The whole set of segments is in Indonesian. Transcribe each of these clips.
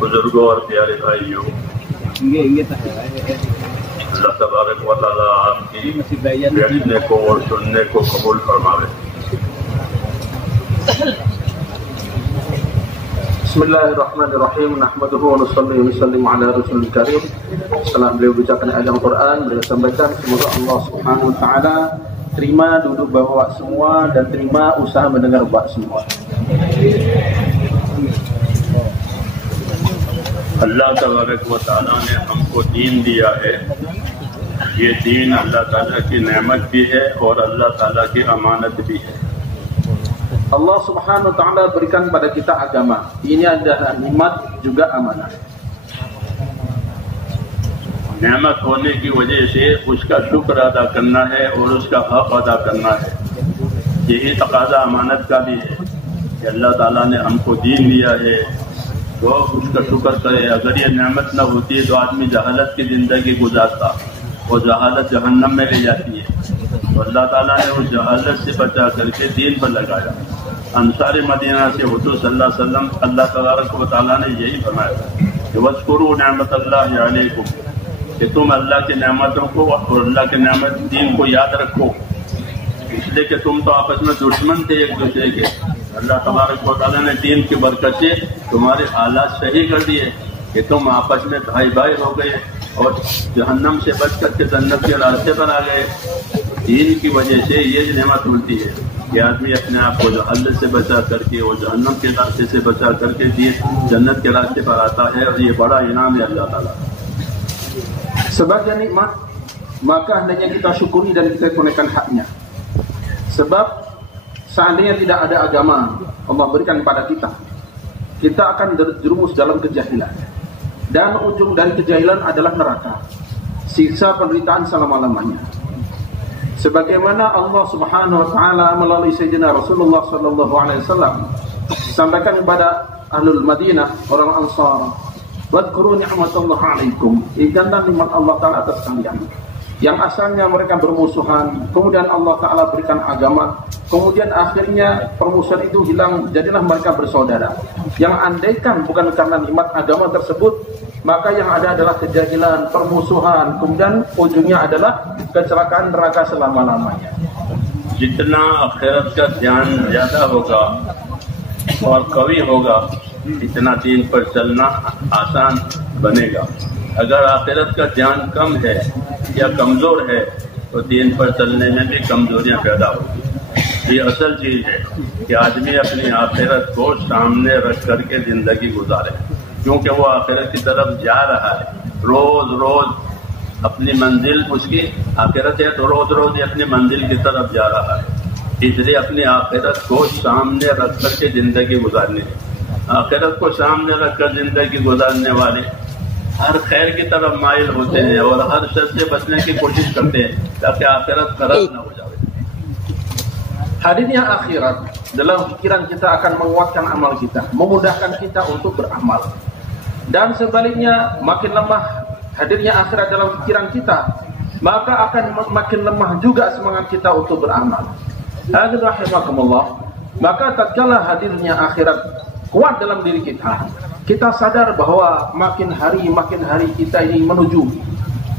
बुजुर्गों और प्यारे भाइयों, अल्लाह तबारक व तआला आपकी बैठने को और सुनने को कबूल फरमावे। Bismillahirrahmanirrahim. Nahmaduhu wa nusalli wa nusallim ala rasulil karim. Setelah beliau bacakan ayat Al-Quran, beliau sampaikan semoga Allah subhanahu wa ta'ala terima duduk bapak semua dan terima usaha mendengar bapak semua. अल्लाह तबारक व तआला ने हमको दीन दिया है। ये दीन अल्लाह ताला की नेमत भी है और अल्लाह ताला की अमानत भी है। Allah subhanahu wa ta'ala berikan pada kita agama. Ini adalah nikmat juga amanah. नेमत होने की वजह से उसका शुक्र अदा करना है और उसका हक अदा करना है। यही तकाजा अमानत का भी है कि अल्लाह ताला ने हमको दीन दिया है तो उसका शुक्र करे। अगर ये नेमत न होती तो आदमी जहालत की जिंदगी गुजारता और जहालत जहन्नम में ले जाती है। तो अल्लाह ताला ने उस जहालत से बचा करके दीन पर लगाया। अंसार मदीना से हुजूर सल्लल्लाहु अलैहि वसल्लम अल्लाह तबारक व तआला ने यही फरमाया कि वज़कुरू निअमतल्लाहि अलैकुम, कि तुम अल्लाह की नेमतों को और अल्लाह की नेमत दीन को याद रखो, इसलिए कि तुम तो आपस में दुश्मन थे एक दूसरे के। अल्लाह तबारक व तआला ने दीन की बरकत से तुम्हारे हालात सही कर दिए कि तुम आपस में भाई भाई हो गए और जहन्नम से बच करके जन्नत के रास्ते पर आ गए। दीन की वजह से ये नेमत मिलती है कि आदमी अपने आप को जहालत से बचा करके और जहन्नम के रास्ते से बचा करके जन्नत के रास्ते पर आता है और ये बड़ा इनाम है अल्लाह ताला। Sebagai nikmat, maka hendaknya kita syukuri dan kita tunaikan haknya. Sebab seandainya tidak ada agama Allah berikan kepada kita, kita akan terjerumus dalam kejahilan. Dan ujung dari kejahilan adalah neraka, siksa penderitaan selama-lamanya. Sebagaimana Allah subhanahu wa ta'ala melalui Sayyidina Rasulullah sallallahu alaihi wasallam sampaikan kepada Ahlul Madinah, orang Ansar, wadhkuru ni'matallahi alaikum, ingatlah nikmat Allah Ta'ala atas kalian yang asalnya mereka bermusuhan, kemudian Allah Ta'ala berikan agama, kemudian akhirnya permusuhan itu hilang, jadilah mereka bersaudara. Yang andaikan bukan karena nikmat agama tersebut, maka yang ada adalah kejahilan, permusuhan, kemudian ujungnya adalah kecelakaan neraka selama-lamanya. जितना आखिरत का ध्यान ज्यादा होगा और कवि होगा, इतना दीन पर चलना आसान बनेगा। अगर आखिरत का ध्यान कम है या कमजोर है तो दीन पर चलने में भी कमजोरियां पैदा होगी। ये असल चीज है कि आदमी अपनी आखिरत को सामने रख करके जिंदगी गुजारे, क्योंकि वो आखिरत की तरफ जा रहा है। रोज रोज अपनी मंजिल उसकी आखिरत है तो रोज रोज अपनी मंजिल की तरफ जा रहा है। इसलिए अपनी आखिरत को सामने रख करके जिंदगी गुजारनी है। आखिरत को सामने रखकर जिंदगी गुजारने वाले हर खैर की तरफ माइल होते हैं और हर शर से बचने की कोशिश करते हैं ताकि आखिरत खराब न हो जाए। Hadirnya akhirat dalam pikiran kita akan menguatkan amal kita, memudahkan kita untuk beramal. Dan sebaliknya, makin lemah hadirnya akhirat dalam pikiran kita, maka akan makin lemah juga semangat kita untuk beramal. Hadirin rahimakumullah, maka tatkala hadirnya akhirat kuat dalam diri kita, kita sadar bahwa makin hari kita ini menuju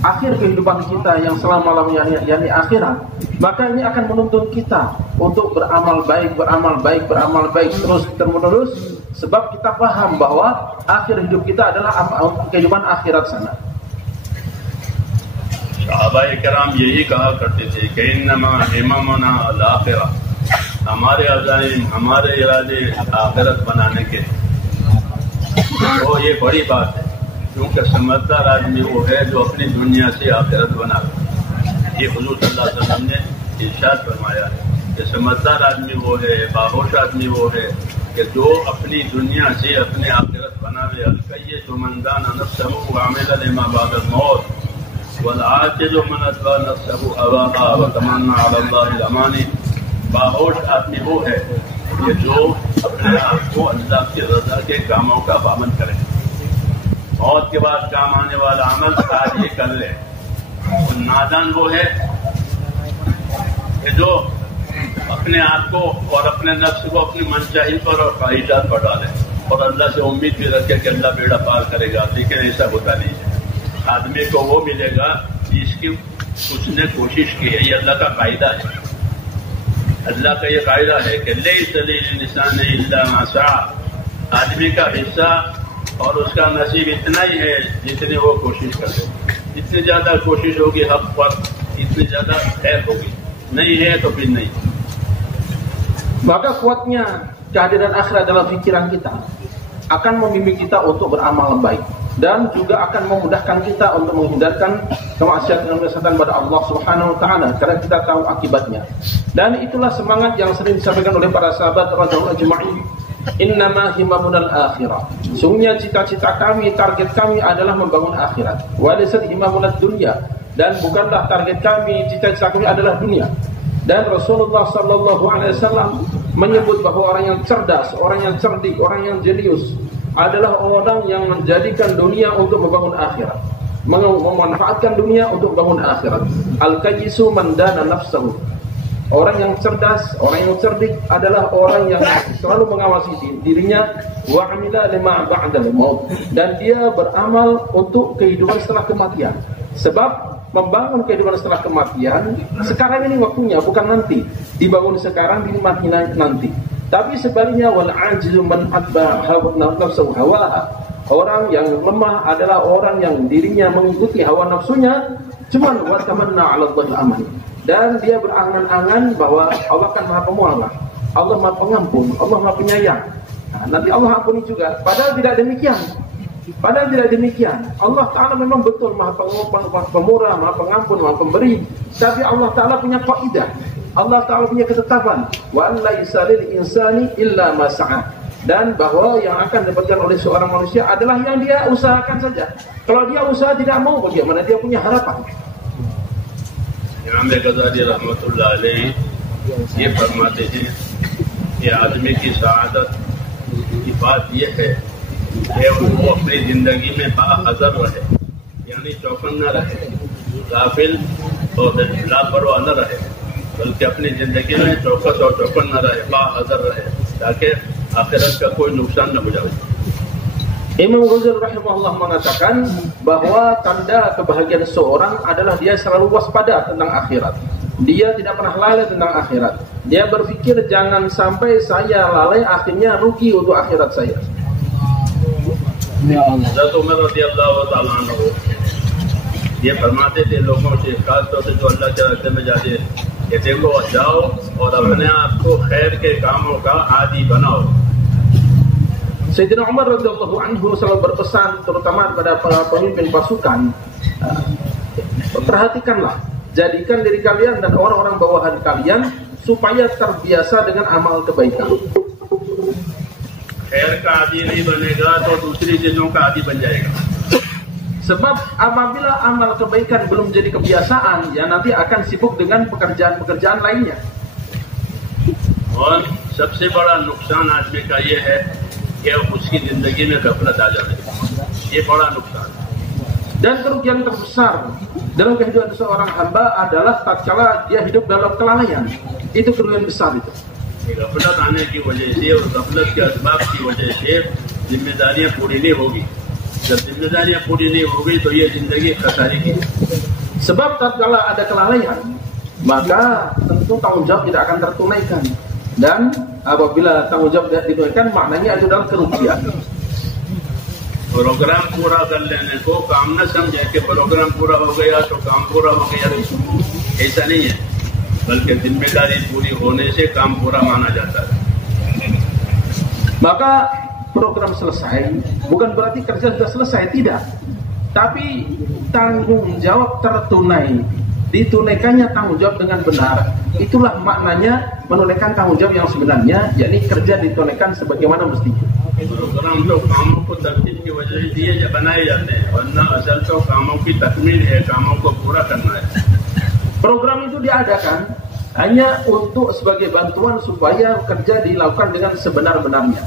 akhir kehidupan kita yang selama-lamanya, yakni akhirat. Maka ini akan menuntun kita untuk beramal baik terus menerus, sebab kita paham bahwa akhir hidup kita adalah kehidupan akhirat sana. सहाबाए किराम यही कहा करते थे कि इन्नमा हिम्मतुना अल-आखिरा, हमारे अज़ाइम, हमारे इरादे आखिरत बनाने के। तो ये बड़ी बात है, क्योंकि समझदार आदमी वो है जो अपनी दुनिया से आखिरत बना। ये हुजूर सल्लल्लाहु अलैहि वसल्लम ने इरशाद फरमाया है कि समझदार आदमी वो है, बाहोश आदमी वो है कि जो अपनी दुनिया से अपने आखिरत बनावे। अल-कय्यिसु मन दाना नफ्सहु व अमिला लिमा बअदल मौत वल-आजिज़ु मन अतबा नफ्सहु हवाहा व तमन्ना अला अल्लाहिल अमानी। बाहोश आदमी वो है कि जो अपने आप को अल्लाह की रज़ा के कामों का पाबंद करे, मौत के बाद काम आने वाला अमल आज ये कर ले। और नादान वो है कि जो अपने आप को और अपने नफ्स को अपनी मनचाही पर और ख्वाहिशात पर डाले। और अल्लाह से उम्मीद भी रखे कि अल्लाह बेड़ा पार करेगा, लेकिन ऐसा होता नहीं है। आदमी को वो मिलेगा जिसकी उसने कोशिश की है। ये अल्लाह का कायदा है, अल्लाह का ये कायदा है कि लैसा लिल-इंसान इल्ला मा सआ। आदमी का हिस्सा और उसका नसीब इतना ही है जितनी वो कोशिश कर ले। जितनी ज्यादा कोशिश होगी हक पर, इतनी ज्यादा खैर होगी, नहीं है तो फिर नहीं। Maka kuatnya kehadiran akhirat dalam pikiran kita akan membimbing kita untuk beramal baik dan juga akan memudahkan kita untuk menghindarkan kemaksiatan dan kesesatan pada Allah Subhanahu wa taala karena kita tahu akibatnya. Dan itulah semangat yang sering disampaikan oleh para sahabat radhiyallahu ajma'in. Innama himamunal akhirah. Sungguhnya cita-cita kami, target kami adalah membangun akhirat. Wa laysa himamunad dunya. Dan bukanlah target kami, cita-cita kami adalah dunia. Dan Rasulullah sallallahu alaihi wasallam menyebut bahwa orang yang cerdas, orang yang cerdik, orang yang jenius adalah orang yang menjadikan dunia untuk membangun akhirat, memanfaatkan dunia untuk membangun akhirat. Al-kayyisu man dana nafsahu. Orang yang cerdas, orang yang cerdik adalah orang yang selalu mengawasi dirinya, wa amila lima ba'dal maut, dan dia beramal untuk kehidupan setelah kematian. Sebab membangun kehidupan setelah kematian sekarang ini waktunya, bukan nanti. Dibangun sekarang, dinikmati nanti. Tapi sebaliknya, wal ajizu man atba nafsahu hawaha. Orang yang lemah adalah orang yang dirinya mengikuti hawa nafsunya, cuman wa tamanna 'ala Allahil aman. Dan dia berangan-angan bahwa Allah kan Maha Pemualah, Allah Maha Pengampun, Allah Maha Penyayang. Nah, nanti Allah ampuni juga. Padahal tidak demikian. Padahal tidak demikian. Allah Ta'ala memang betul Maha Pemurah, Maha Pengampun, Maha Pemberi. Tapi Allah Ta'ala punya kaidah. Allah Ta'ala punya ketetapan. Wa an laisa lil insani illa ma sa'a. Dan bahwa yang akan didapatkan oleh seorang manusia adalah yang dia usahakan saja. Kalau dia usaha tidak mau, bagaimana dia punya harapan? इमाम गज़ाली रहमतुल्लाह अलैह ये फरमाते हैं कि आदमी की सआदत की बात यह है कि वो अपनी जिंदगी में बाहज़र रहे, यानी चौकन न रहे, गाफिल और लापरवाह न रहे, बल्कि अपनी जिंदगी में चौकस और चौकन न रहे, बाहज़र रहे, ताकि आखिरत का कोई नुकसान न हो जाए। Imam Ghazali rahimahullah mengatakan bahwa tanda kebahagiaan seorang adalah dia selalu waspada tentang akhirat. Dia tidak pernah lalai tentang akhirat. Dia berpikir jangan sampai saya lalai, akhirnya rugi untuk akhirat saya. Ya Allah. Hazrat Umar radhiyallahu ta'ala anhu ये फरमाते थे लोगों से, खासतौर से जो अल्लाह के रास्ते में जाते हैं, कि देखो जाओ और अपने आप को खैर के कामों का आदी बनाओ। Sayyidina Umar radhiyallahu anhu selalu berpesan terutama kepada para pemimpin pasukan, perhatikanlah, jadikan diri kalian dan orang-orang bawahan kalian supaya terbiasa dengan amal kebaikan. खैर का आदी नहीं बनेगा तो दूसरी चीजों का आदी बन जाएगा. Sebab apabila amal kebaikan belum jadi kebiasaan, ya nanti akan sibuk dengan pekerjaan-pekerjaan lainnya. और सबसे बड़ा नुकसान आदमी का ये है कि उसकी जिंदगी में गफलत आ जाए, ये बड़ा नुकसान. Dan kerugian terbesar dalam kehidupan seorang hamba adalah tatkala dia hidup dalam kelalaian. Itu kerugian besar itu. गफलत आने की वजह से और गफलत के असबाब की वजह से जिम्मेदारियां पूरी नहीं होगी. जब जिम्मेदारियां पूरी नहीं होगी तो ये जिंदगी खसारी की. Sebab tatkala ada kelalaian, maka tentu tanggung jawab tidak akan tertunaikan. Dan apabila tanggung jawab tidak ditunaikan, maknanya itu adalah kerugian. Programme पूरा कर लेने को काम न समझे कि प्रोग्राम पूरा हो गया तो काम पूरा हो गया, ऐसा नहीं है, बल्कि जिम्मेदारी पूरी होने से काम पूरा माना जाता है. Maka program selesai bukan berarti kerja sudah selesai, tidak. Tapi tanggung jawab tertunai, ditunaikannya tanggung jawab dengan benar. Itulah maknanya menunaikan tanggung jawab yang sebenarnya, yakni kerja ditunaikan sebagaimana mestinya. Programme तो कामों को तरतीब की वजह से दिए या बनाए जाते हैं, वरना असल तो कामों की तकमील है, कामों को पूरा करना है. Program itu diadakan hanya untuk sebagai bantuan supaya kerja dilakukan dengan sebenar-benarnya.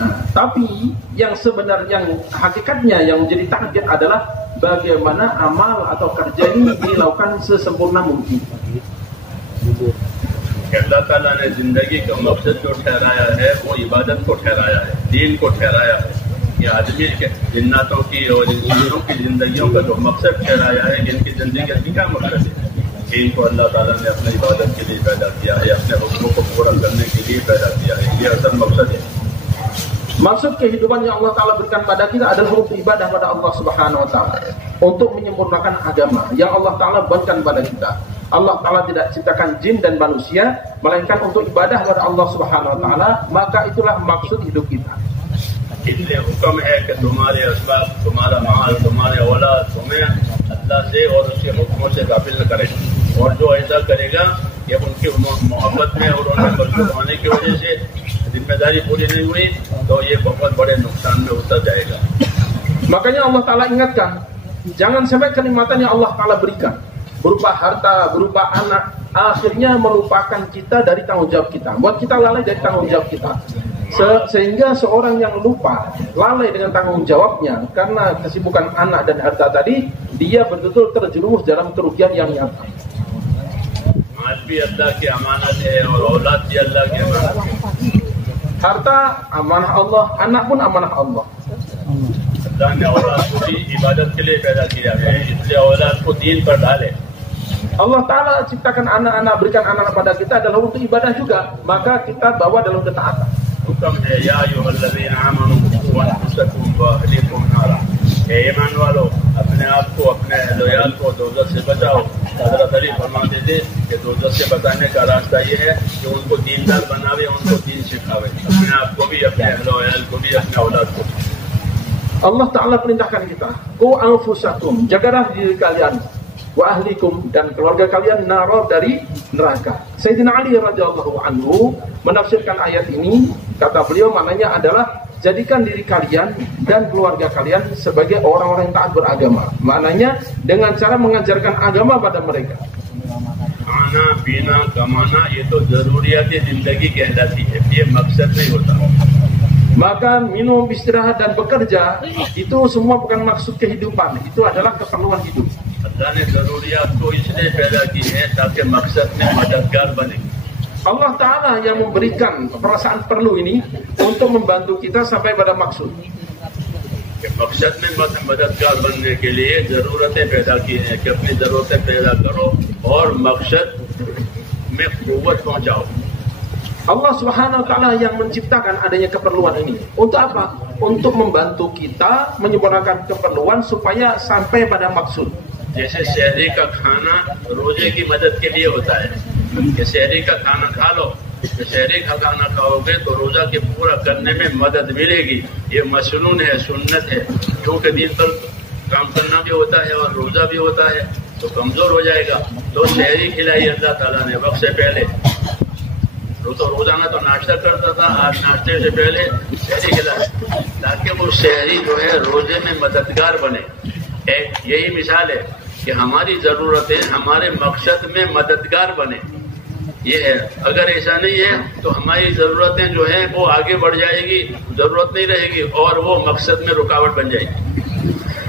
Nah, tapi yang sebenarnya, yang hakikatnya yang menjadi target adalah bagaimana amal atau kerja ini dilakukan sesempurna mungkin. अल्लाह ताला ने जिंदगी का मकसद जो ठहराया है वो इबादत को ठहराया है, दीन को ठहराया है। ये आदमी के जिन्नातों की और इंसानों की जिंदगियों का जो मकसद ठहराया है, इनकी जिंदगी का क्या मकसद है? इनको अल्लाह ताला ने अपनी इबादत के लिए पैदा किया है, अपने हुक्मों को पूरा करने के लिए पैदा किया है। ये असल मकसद है। Maksud kehidupan yang Allah Ta'ala berikan pada kita adalah untuk ibadah pada Allah Subhanahu Wa Ta'ala, untuk menyempurnakan agama yang Allah Ta'ala buatkan pada kita. Allah Ta'ala tidak ciptakan jin dan manusia melainkan untuk ibadah pada Allah Subhanahu Wa Ta'ala. Maka itulah maksud hidup kita. इसलिए हुक्म है कि तुम्हारे असबाब, तुम्हारा माल, तुम्हारे औलाद तुम्हें अल्लाह से और उसके हुक्मों से गाफिल न करे। और जो ऐसा करेगा ये उनकी मोहब्बत में और उन्हें मजबूत होने की वजह से जिम्मेदारी पूरी नहीं हुई तो ये बहुत बड़े नुकसान में उतर जाएगा। Makanya Allah Ta'ala ingatkan, jangan sampai kenikmatan yang Allah Ta'ala berikan berupa harta, berupa anak, akhirnya melupakan kita dari tanggung jawab kita, buat kita lalai dari tanggung jawab kita. Sehingga seorang yang lupa, lalai dengan tanggung jawabnya karena kesibukan anak dan harta tadi, dia betul-betul terjerumus dalam kerugian yang nyata. माल भी अल्लाह की अमानत है और औलाद भी अल्लाह की अमानत है। Harta amanah Allah, anak pun amanah Allah. अल्लाह ने औलाद को भी इबादत के लिए पैदा किया है, इसलिए औलाद को दीन पर डाले। Allah Ta'ala ciptakan anak-anak, berikan anak-anak pada kita adalah untuk ibadah juga, maka kita bawa dalam ketaatan. हुक्म है या अय्युहल्लज़ीना आमनू क़ू अनफुसकुम व अहलीकुम नारा। हे ईमान वालों, अपने आप को, अपने अहलियाल को दोज़ख से बचाओ। हज़रत अली फरमाते थे कि दोज़ख से बचाने का रास्ता ये है कि उनको दीनदार बनावे, उनको दीन सिखावे, अपने आप को भी, अपने अहलियाल को भी, अपने औलाद को। Allah Ta'ala perintahkan kita, qu anfusakum, jagalah diri kalian, wa ahlikum, dan keluarga kalian, naror, dari neraka. Sayyidina Ali radhiyallahu anhu menafsirkan ayat ini, kata beliau maknanya adalah jadikan diri kalian dan keluarga kalian sebagai orang-orang yang taat beragama. Maknanya dengan cara mengajarkan agama pada mereka. खाना पीना कमाना ये तो जरूरियात जिंदगी कहलाती है, ये मकसद नहीं होता। Makan, minum, istirahat, dan bekerja itu semua bukan maksud kehidupan, itu adalah keperluan hidup. अल्लाह ने जरूरियात को इसलिए पैदा की है ताकि मकसद में मददगार बने। Allah Ta'ala yang memberikan perasaan perlu ini untuk membantu kita sampai pada maksud. मकसद में मददगार बनने के लिए जरूरतें पैदा की हैं कि अपनी जरूरतें पैदा करो और मकसद में कुव्वत पहुंचाओ। Allah Subhanahu Wa Ta'ala yang menciptakan adanya keperluan ini untuk apa? Untuk membantu kita menyempurnakan keperluan supaya sampai pada maksud. जैसे शहरी का खाना रोजे की मदद के लिए होता है कि शहरी का खाना खा लो, तो शहरी का खाना खाओगे तो रोजा के पूरा करने में मदद मिलेगी। ये मसनून है, सुन्नत है, क्योंकि दिन भर काम करना भी होता है और रोजा भी होता है तो कमजोर हो जाएगा। तो शहरी खिलाई अल्लाह ताला ने वक्त से पहले। तो रोजाना तो नाश्ता करता था, आज नाश्ते से पहले शहरी खिलाए ताकि वो शहरी जो है रोजे में मददगार बने। एक यही मिसाल है कि हमारी जरूरतें हमारे मकसद में मददगार बने। ये है, अगर ऐसा नहीं है तो हमारी जरूरतें जो हैं वो आगे बढ़ जाएगी, जरूरत नहीं रहेगी और वो मकसद में रुकावट बन जाएगी।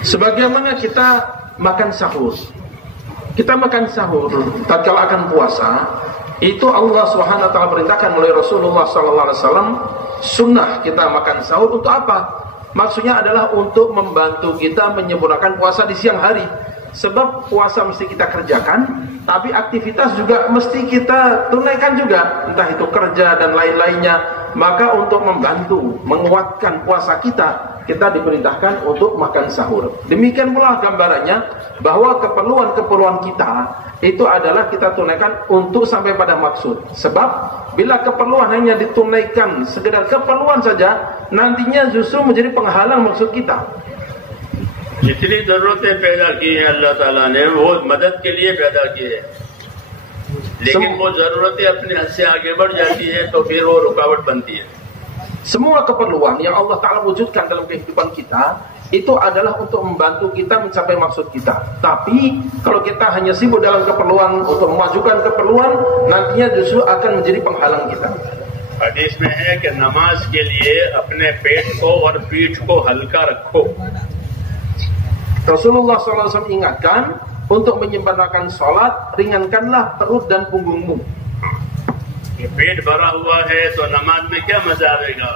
Sebagaimana kita makan sahur, tatkala akan puasa, itu Allah Subhanahu Wa Ta'ala perintahkan oleh Rasulullah Sallallahu Alaihi Wasallam, sunnah kita makan sahur untuk apa? Maksudnya adalah untuk membantu kita menyempurnakan puasa di siang hari. Sebab puasa mesti kita kerjakan, tapi aktivitas juga mesti kita tunaikan juga, entah itu kerja dan lain-lainnya. Maka untuk membantu, menguatkan puasa kita diperintahkan untuk makan sahur. Demikian pula gambarannya bahwa keperluan-keperluan kita itu adalah kita tunaikan untuk sampai pada maksud. Sebab bila keperluan hanya ditunaikan sekedar keperluan saja, nantinya justru menjadi penghalang maksud kita. जितनी जरूरतें पैदा की हैं अल्लाह ताला ने वो मदद के लिए पैदा की है, लेकिन वो जरूरतें अपने हद से आगे बढ़ जाती है तो फिर वो रुकावट बनती है। Semua keperluan yang Allah Ta'ala wujudkan dalam kehidupan kita itu adalah untuk membantu kita mencapai maksud kita. Tapi kalau kita hanya sibuk dalam keperluan untuk memajukan keperluan, nantinya justru akan menjadi penghalang kita. हदीस में है कि नमाज के लिए अपने पेट को और पीठ को हल्का रखो। Rasulullah SAW ingatkan untuk menyempurnakan sholat, ringankanlah perut dan punggungmu. कि पेट भरा हुआ है तो नमाज में क्या मजा आएगा,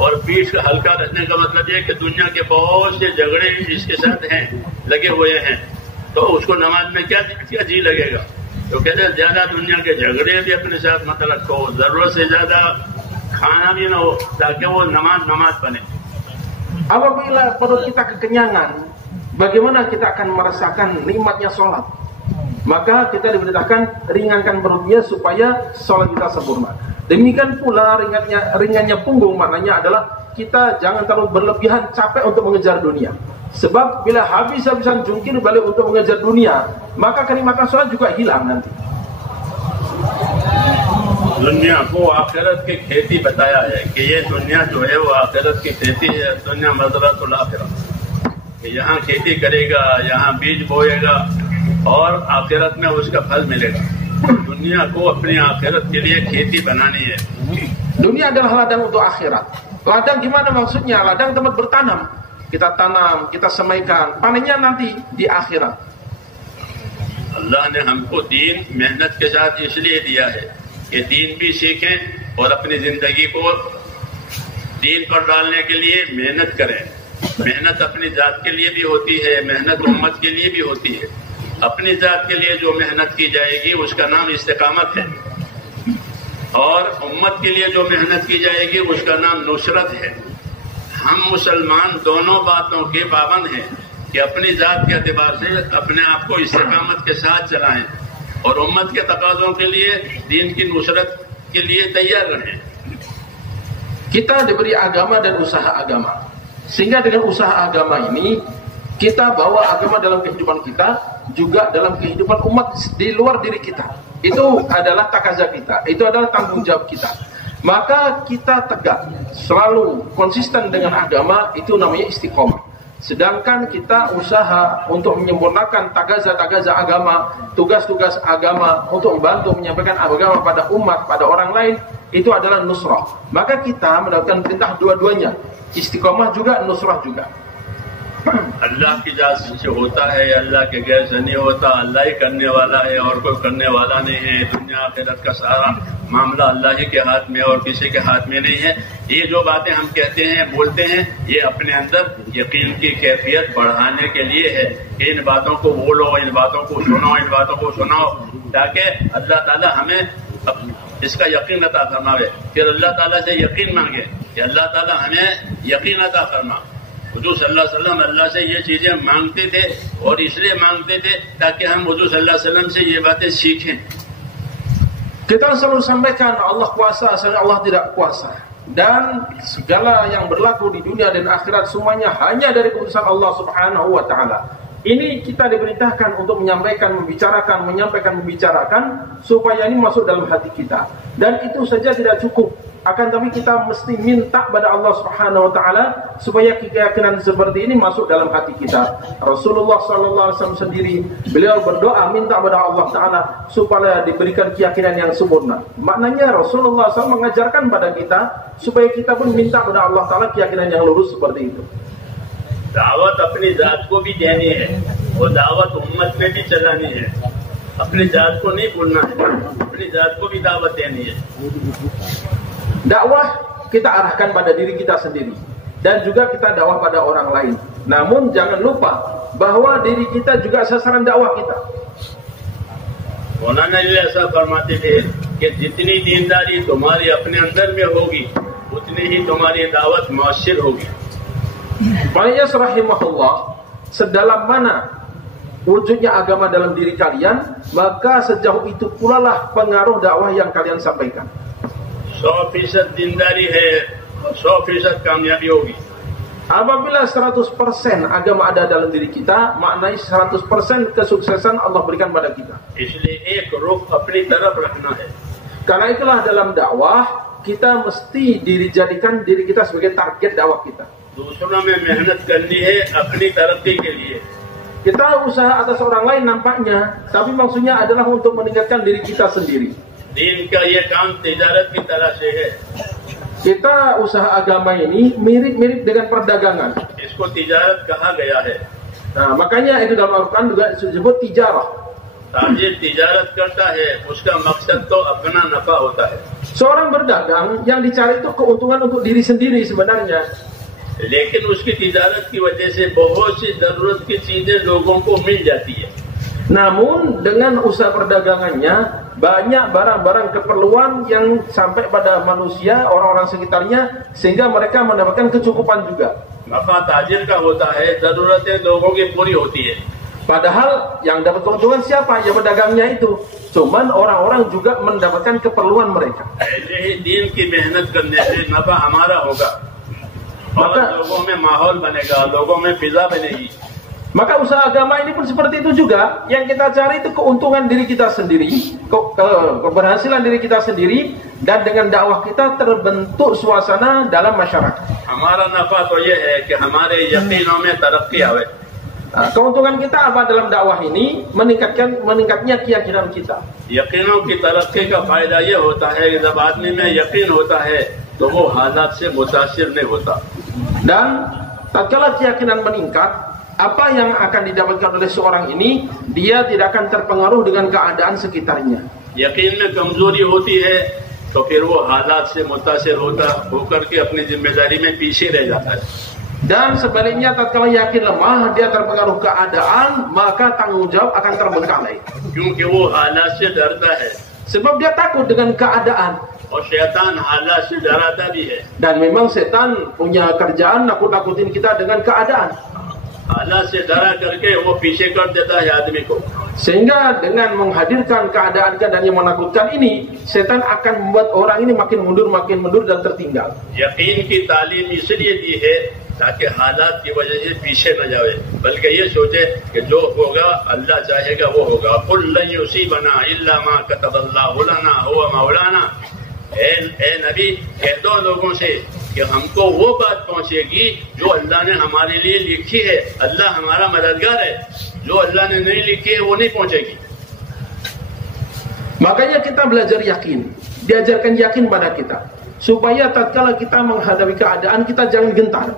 और पीठ का हल्का रखने का मतलब ये कि दुनिया के बहुत से झगड़े इसके साथ हैं, लगे हुए हैं, तो उसको नमाज में क्या जी लगेगा। तो कहते हैं ज्यादा दुनिया के झगड़े भी अपने साथ मत रखो, जरूरत से ज्यादा खाना भी ना हो, ताकि वो नमाज बने। Apabila perut kita kekenyangan, bagaimana kita akan merasakan nikmatnya sholat? Maka kita diberitakan ringankan perutnya supaya sholat kita sempurna. Demikian pula ringannya punggung, maknanya adalah kita jangan terlalu berlebihan capek untuk mengejar dunia. Sebab bila habis-habisan jungkir balik untuk mengejar dunia, maka kenikmatan sholat juga hilang nanti. दुनिया को आखिरत की खेती बताया है कि ये दुनिया जो है वो आखिरत की खेती है। दुनिया मज़रअतुल आखिरह, यहाँ खेती करेगा, यहाँ बीज बोएगा और आखिरत में उसका फल मिलेगा। दुनिया को अपनी आखिरत के लिए खेती बनानी है। Dunia adalah ladang untuk akhirat. Ladang gimana maksudnya? Ladang tempat bertanam. Kita tanam, kita semaikan, panennya nanti di akhirat. अल्लाह ने हमको दीन मेहनत के साथ इसलिए दिया है कि दीन भी सीखें और अपनी जिंदगी को दीन पर डालने के लिए मेहनत करें। मेहनत अपनी जात के लिए भी होती है, मेहनत उम्मत के लिए भी होती है। अपनी जात के लिए जो मेहनत की जाएगी उसका नाम इस्तिकामत है, और उम्मत के लिए जो मेहनत की जाएगी उसका नाम नुसरत है। हम मुसलमान दोनों बातों के पाबंद हैं कि अपनी जात के एतबार से अपने आप को इस्तिकामत के साथ चलाएं और उम्मत के तकाज़ों के लिए दीन की नुसरत के लिए तैयार रहें। Kita diberi agama dan usaha agama, sehingga dengan usaha agama ini kita bawa agama dalam kehidupan kita, juga dalam kehidupan umat di luar diri kita. Itu adalah takaza kita, itu adalah tanggung jawab kita. Maka kita tegak, selalu konsisten dengan agama, itu namanya istiqomah. Sedangkan kita usaha untuk menyempurnakan takaza-takaza agama, tugas-tugas agama untuk membantu menyampaikan agama pada umat, pada orang lain, itu adalah nusrah. Maka kita melakukan perintah dua-duanya, istiqomah juga, nusrah juga. अल्लाह की जात से होता है, अल्लाह के गैर से नहीं होता। अल्लाह ही करने वाला है और कोई करने वाला नहीं है। दुनिया आखिरत का सारा मामला अल्लाह ही के हाथ में और किसी के हाथ में नहीं है। ये जो बातें हम कहते हैं, बोलते हैं, ये अपने अंदर यकीन की कैफियत बढ़ाने के लिए है। इन बातों को बोलो, इन बातों को सुनो, इन बातों को सुनाओ, ताकि अल्लाह ताला हमें इसका यकीन अता फरमावे। फिर अल्लाह ताला से यकीन मांगे कि अल्लाह ताला हमें यकीन अता फरमा। हुजूर सल्लल्लाहु अलैहि वसल्लम अल्लाह से ये चीजें मांगते थे, और इसलिए मांगते थे ताकि हम हुजूर सल्लल्लाहु अलैहि वसल्लम से ये बातें सीखें। Kita selalu sampaikan Allah kuasa, Allah tidak kuasa, dan segala yang berlaku di dunia dan akhirat semuanya hanya dari keputusan Allah Subhanahu wa taala. Ini kita diperintahkan untuk menyampaikan, membicarakan supaya ini masuk dalam hati kita. Dan itu saja tidak cukup. Akan tapi kita mesti minta pada Allah Subhanahu wa taala supaya keyakinan seperti ini masuk dalam hati kita. Rasulullah sallallahu alaihi wasallam sendiri, beliau berdoa minta pada Allah taala supaya diberikan keyakinan yang sempurna. Maknanya Rasulullah SAW mengajarkan pada kita supaya kita pun minta pada Allah taala keyakinan yang lurus seperti itu. दावत अपनी जात को भी देनी है और दावत उम्मत में भी चलानी है। अपनी जात को नहीं भूलना है, अपनी जात को भी दावत देनी है। Dakwah kita arahkan pada diri kita sendiri, dan juga kita dakwah pada orang lain. Namun jangan lupa bahwa diri kita juga sasaran dakwah kita. मौलाना जी ऐसा फरमाते थे कि जितनी दीनदारी तुम्हारी अपने अंदर में होगी, उतनी ही तुम्हारी दावत मौसर होगी। Maknanya rahimahullah, sedalam mana wujudnya agama dalam diri kalian, maka sejauh itu pula lah pengaruh dakwah yang kalian sampaikan. 100% दीनदारी है, 100% कामयाबी होगी। Apabila 100% agama ada dalam diri kita, maknanya 100% kesuksesan Allah berikan pada kita. इसलिए एक रुख अपनी तरफ रखना है। Karena itulah dalam dakwah kita mesti dijadikan diri kita sebagai target dakwah kita. दूसरों में मेहनत करनी है अपनी तरक्की के लिए। Kita usaha atas orang lain nampaknya, tapi maksudnya adalah untuk meningkatkan diri kita sendiri. दीन का ये काम तिजारत की तरह से है। Kita usaha agama ini mirip-mirip dengan perdagangan. इसको तिजारत कहा गया है। Nah, makanya itu dalam Al-Quran juga disebut tijarah. ताजिर तिजारत करता है, उसका मकसद तो अपना नफा होता है। Seorang berdagang yang dicari itu keuntungan untuk diri sendiri sebenarnya. लेकिन उसकी तिजारत की वजह से बहुत सी जरूरत की चीजें लोगों को मिल जाती है. Namun dengan usaha perdagangannya banyak barang-barang keperluan yang sampai pada manusia, orang-orang sekitarnya, sehingga mereka mendapatkan kecukupan juga. नफा ताजिर का होता है, जरूरतें लोगों की पूरी होती है. Padahal yang dapat keuntungan siapa? Ya pedagangnya itu. Cuman orang-orang juga mendapatkan keperluan mereka. ऐसे ही दीन की मेहनत करने से नफा हमारा होगा और लोगों में माहौल बनेगा, लोगों में फिजा बनेगी. Maka usaha agama ini pun seperti itu juga. Yang kita cari itu keuntungan diri kita sendiri, keberhasilan diri kita sendiri, dan dengan dakwah kita terbentuk suasana dalam masyarakat. हमारा नफा तो ये है कि हमारे यकीनों में तरक्की आवे. Keuntungan kita apa dalam dakwah ini? Meningkatnya keyakinan kita. यकीनों की तरक्की का फायदा ये होता है कि जब आदमी में यकीन होता है तो वो हालात से मुतासिर नहीं होता. Dan tatkala keyakinan meningkat, apa yang akan didapatkan oleh seorang ini, dia tidak akan terpengaruh dengan keadaan sekitarnya. यकीन में कमजोरी होती है तो फिर वो हालात से मुतासिर होकर के अपनी जिम्मेदारी में पीछे रह जाता है. Dan sebaliknya tatkala yakin lemah, dia terpengaruh keadaan, maka tanggung jawab akan terbengkalai. क्योंकि वो हालात से डरता है. Sebab dia takut dengan keadaan. और शैतान हालात से डराता भी है. Dan memang setan punya kerjaan nakut-nakutin kita dengan keadaan. हालात से डरा करके वो पीछे कर देता है आदमी को. Sehingga dengan menghadirkan keadaan-keadaan yang menakutkan ini, setan akan membuat orang ini makin mundur dan tertinggal. यकीन की तालीम इसलिए दी है ताकि हालात की वजह से पीछे न जाए, बल्कि ये सोचे कि जो होगा अल्लाह चाहेगा वो होगा. कुल लन युसीबना इल्ला मा कतबल्लाहु लना हुवा मौलाना. ए नबी, कह दो लोगों से कि हमको वो बात पहुंचेगी जो अल्लाह ने हमारे लिए लिखी है. अल्लाह हमारा मददगार है. जो अल्लाह ने नहीं लिखी है वो नहीं पहुंचेगी. Makanya kita belajar yakin, diajarkan yakin pada kita, supaya tatkala kita menghadapi keadaan kita jangan gentar.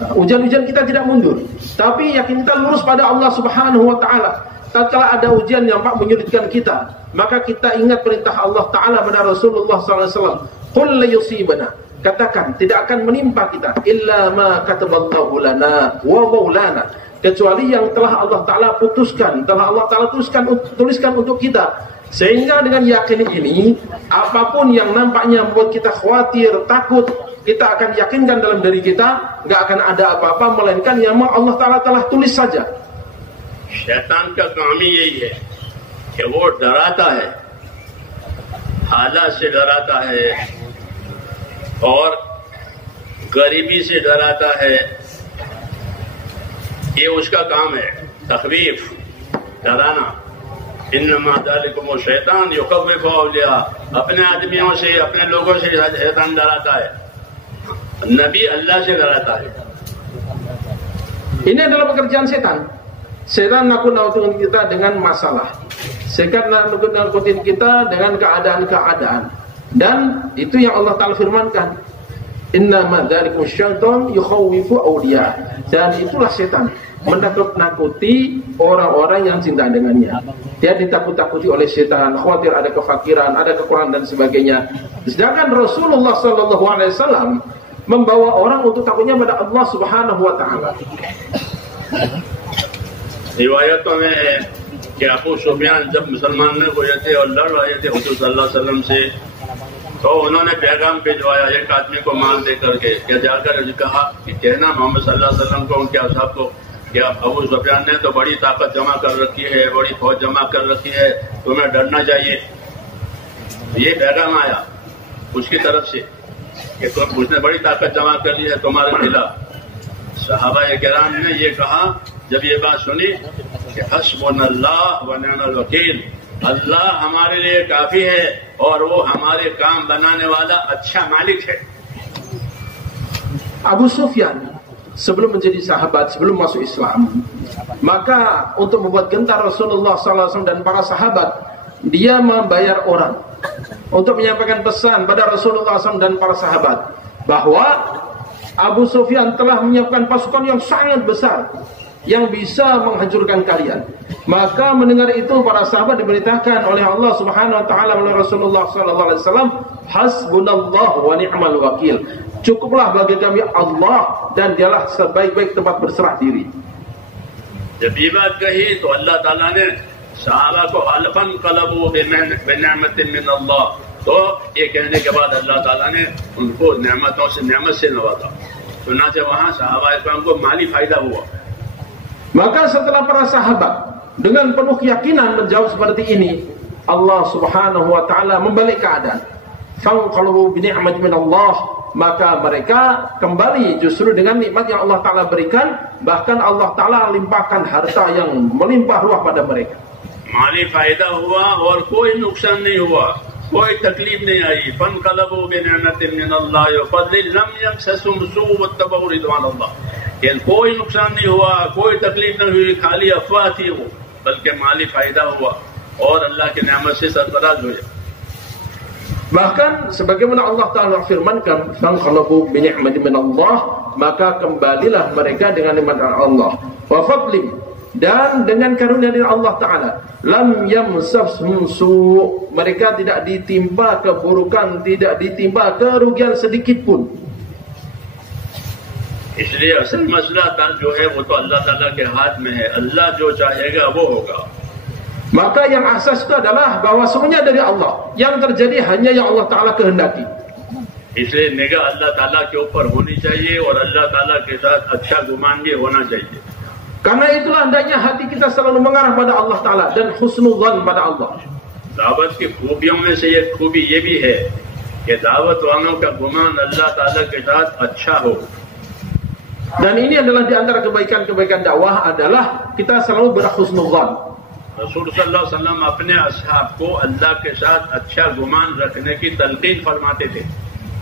Ujian-ujian kita tidak mundur, tapi yakin kita lurus pada Allah Subhanahu wa taala. Tatkala ada ujian yang menyulitkan kita, maka kita ingat perintah Allah taala pada Rasulullah sallallahu alaihi wasallam, "Qul la yusibana." Katakan, tidak akan menimpa kita illa ma kataballahu lana wa maulana, kecuali yang telah Allah taala putuskan, telah Allah taala tuliskan untuk kita. Sehingga dengan yakin ini, apapun yang nampaknya membuat kita khawatir, takut, kita akan yakinkan dalam diri kita, nggak akan ada apa-apa melainkan yang Allah taala telah tulis saja. शैतान का काम ही यही है कि वो डराता है, हालात से डराता है और गरीबी से डराता है. ये उसका काम है, तखवीफ, डराना. इन्नमा ज़ालिकुम शैतान युखव्विफु औलिया. अपने आदमियों से, अपने लोगों से शैतान डराता है. नबी अल्लाह से डराता है. Ini adalah pekerjaan setan. Setan nakut-nakutin kita dengan masalah. Setan nakut-nakutin kita dengan keadaan-keadaan. Dan itu yang Allah Ta'ala firmankan. Innama dzalikum syaitan yukhawwifu awliya. Dan itulah setan, menakut-nakuti orang-orang yang cinta dengannya. Dia ditakut-takuti oleh setan, khawatir ada kefakiran, ada kekurangan dan sebagainya. Sedangkan Rasulullah sallallahu alaihi wasallam membawa orang untuk takutnya pada Allah Subhanahu wa taala. रिवायतों में है कि अबू सुफियान जब मुसलमान हुए थे और लड़ रहे थे हुजूर सल्लल्लाहु अलैहि वसल्लम से, तो उन्होंने पैगाम भिजवाया एक आदमी को माल दे करके, क्या जाकर कहा कि कहना मोहम्मद सल्लल्लाहु अलैहि वसल्लम को, उनके असहाब को, क्या अबू सुफियान ने तो बड़ी ताकत जमा कर रखी है, बड़ी फौज जमा कर रखी है, तुम्हें डरना चाहिए. ये पैगाम आया उसकी तरफ से कि उसने बड़ी ताकत जमा कर ली है तुम्हारे खिलाफ. सहाबा किराम ने ये कहा जब ये बात सुनी कि हस्बुनल्लाह व निअमल वकील, अल्लाह हमारे लिए काफी है और वो हमारे काम बनाने वाला अच्छा मालिक है. Abu Sufyan sebelum menjadi sahabat, sebelum masuk Islam, maka untuk membuat gentar Rasulullah SAW dan para sahabat, dia membayar orang untuk menyampaikan pesan pada Rasulullah SAW dan para sahabat bahwa Abu Sufyan telah menyiapkan pasukan yang sangat besar yang bisa menghancurkan kalian. Maka mendengar itu para sahabat diberitakan oleh Allah Subhanahu wa taala melalui Rasulullah sallallahu alaihi wasallam, Hasbunallah wa ni'mal wakil. Cukuplah bagi kami Allah dan dialah sebaik-baik tempat berserah diri. जब ये बात कही तो अल्लाह ताला ने सहाबा को अलफन कलबू बिनिअमतिन मिन अल्लाह, तो ये कहने के बाद अल्लाह ताला ने उनको नेमतों से नेमत से नवाजा। चुनांचे वहां सहाबा इकराम को माली फायदा हुआ। Maka setelah para sahabat dengan penuh keyakinan menjawab seperti ini, Allah Subhanahu wa taala membalik keadaan. Fanqalabu bi ni'matin min Allah, maka mereka kembali justru dengan nikmat yang Allah taala berikan, bahkan Allah taala limpahkan harta yang melimpah ruah pada mereka. माली फायदा हुआ और कोई नुकसान नहीं हुआ, कोई तकलीफ नहीं आई। फनक़लबू बिनिअमतिन मिन अल्लाह व फ़ज़लिन लम यमससहुम सूअ वत्तबऊ रिज़वान अल्लाह। कि कोई नुकसान नहीं हुआ, कोई तकलीफ नहीं हुई, खाली अफवाह थी वो, बल्कि माली फायदा हुआ और अल्लाह की नेमत से सरफराज हुए। Bahkan sebagaimana Allah Ta'ala firmankan, fanqalabu bi ni'matin min Allah, maka kembalilah mereka dengan nikmat Allah, wa fadlim, dan dengan karunia dari Allah Ta'ala. Lam yamsashum su', mereka tidak ditimpa keburukan, tidak ditimpa kerugian sedikit pun. इसलिए असल मसला जो है वो तो अल्लाह ताला के हाथ में है, अल्लाह जो चाहेगा वो होगा। Maka yang asas itu adalah bahwa semuanya dari Allah, yang terjadi hanya yang Allah Ta'ala kehendaki. इसलिए निगाह अल्लाह ताला के ऊपर होनी चाहिए और अल्लाह ताला के साथ अच्छा गुमान भी होना चाहिए। Karena itulah hendaknya hati kita selalu mengarah pada Allah Ta'ala dan husnudzan pada Allah. दावत की खूबियों में से एक खूबी ये भी है कि दावत वालों का गुमान अल्लाह ताला के साथ अच्छा हो। Dan ini adalah di antara kebaikan-kebaikan dakwah adalah kita selalu berhusnudzan. रसूल सल्लल्लाहु अलैहि वसल्लम अपने असहाब को अल्लाह के साथ अच्छा गुमान रखने की तलकीन फरमाते थे।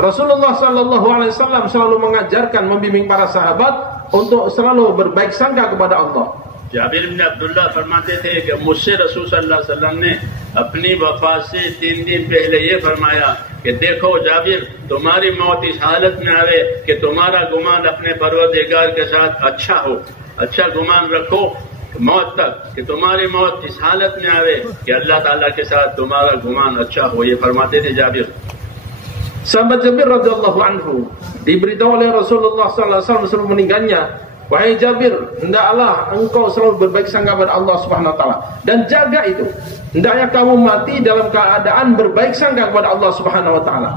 Rasulullah Sallallahu Alaihi Wasallam selalu mengajarkan, membimbing para sahabat untuk selalu berbaik sangka kepada Allah. Jabir बिन अब्दुल्लाह फरमाते थे कि मुझसे रसूल सल्लल्लाहु अलैहि वसल्लम ने अपनी वफात से 3 दिन पहले ये फरमाया कि देखो जाबिर, तुम्हारी मौत इस हालत में आवे कि तुम्हारा गुमान अपने परवरदिगार के साथ अच्छा हो, अच्छा गुमान रखो मौत तक, कि तुम्हारी मौत इस हालत में आवे कि अल्लाह ताला के साथ तुम्हारा गुमान अच्छा हो। ये फरमाते थे Jabir. Sahabat Jabir radhiyallahu anhu diberitahu oleh Rasulullah sallallahu alaihi wasallam sebelum meninggalnya, wahai Jabir, hendaklah engkau selalu berbaik sangka kepada Allah Subhanahu wa taala dan jaga itu. Hendaknya kamu mati dalam keadaan berbaik sangka kepada Allah Subhanahu wa taala.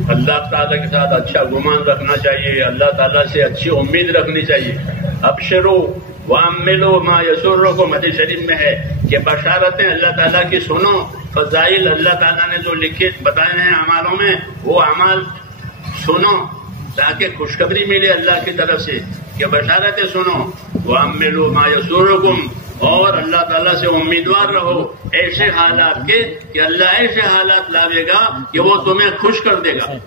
अल्लाह ताला के साथ अच्छा गुमान रखना चाहिए, अल्लाह ताला से अच्छी उम्मीद रखनी चाहिए। अबशरू वामिलो मा यसुर्रुकुम, हदीस शरीफ में है कि बशारतें अल्लाह ताला की सुनो, फजाइल अल्लाह ताला ने जो लिखे बताए हैं अमालों में, वो अमाल सुनो ताकि खुशखबरी मिले अल्लाह की तरफ से कि बशारतें सुनो। वामिलो मा यसुर्रुकुम, और अल्लाह ताला से उम्मीदवार रहो ऐसे हालात के कि अल्लाह ऐसे हालात लावेगा कि वो तुम्हें खुश कर देगा।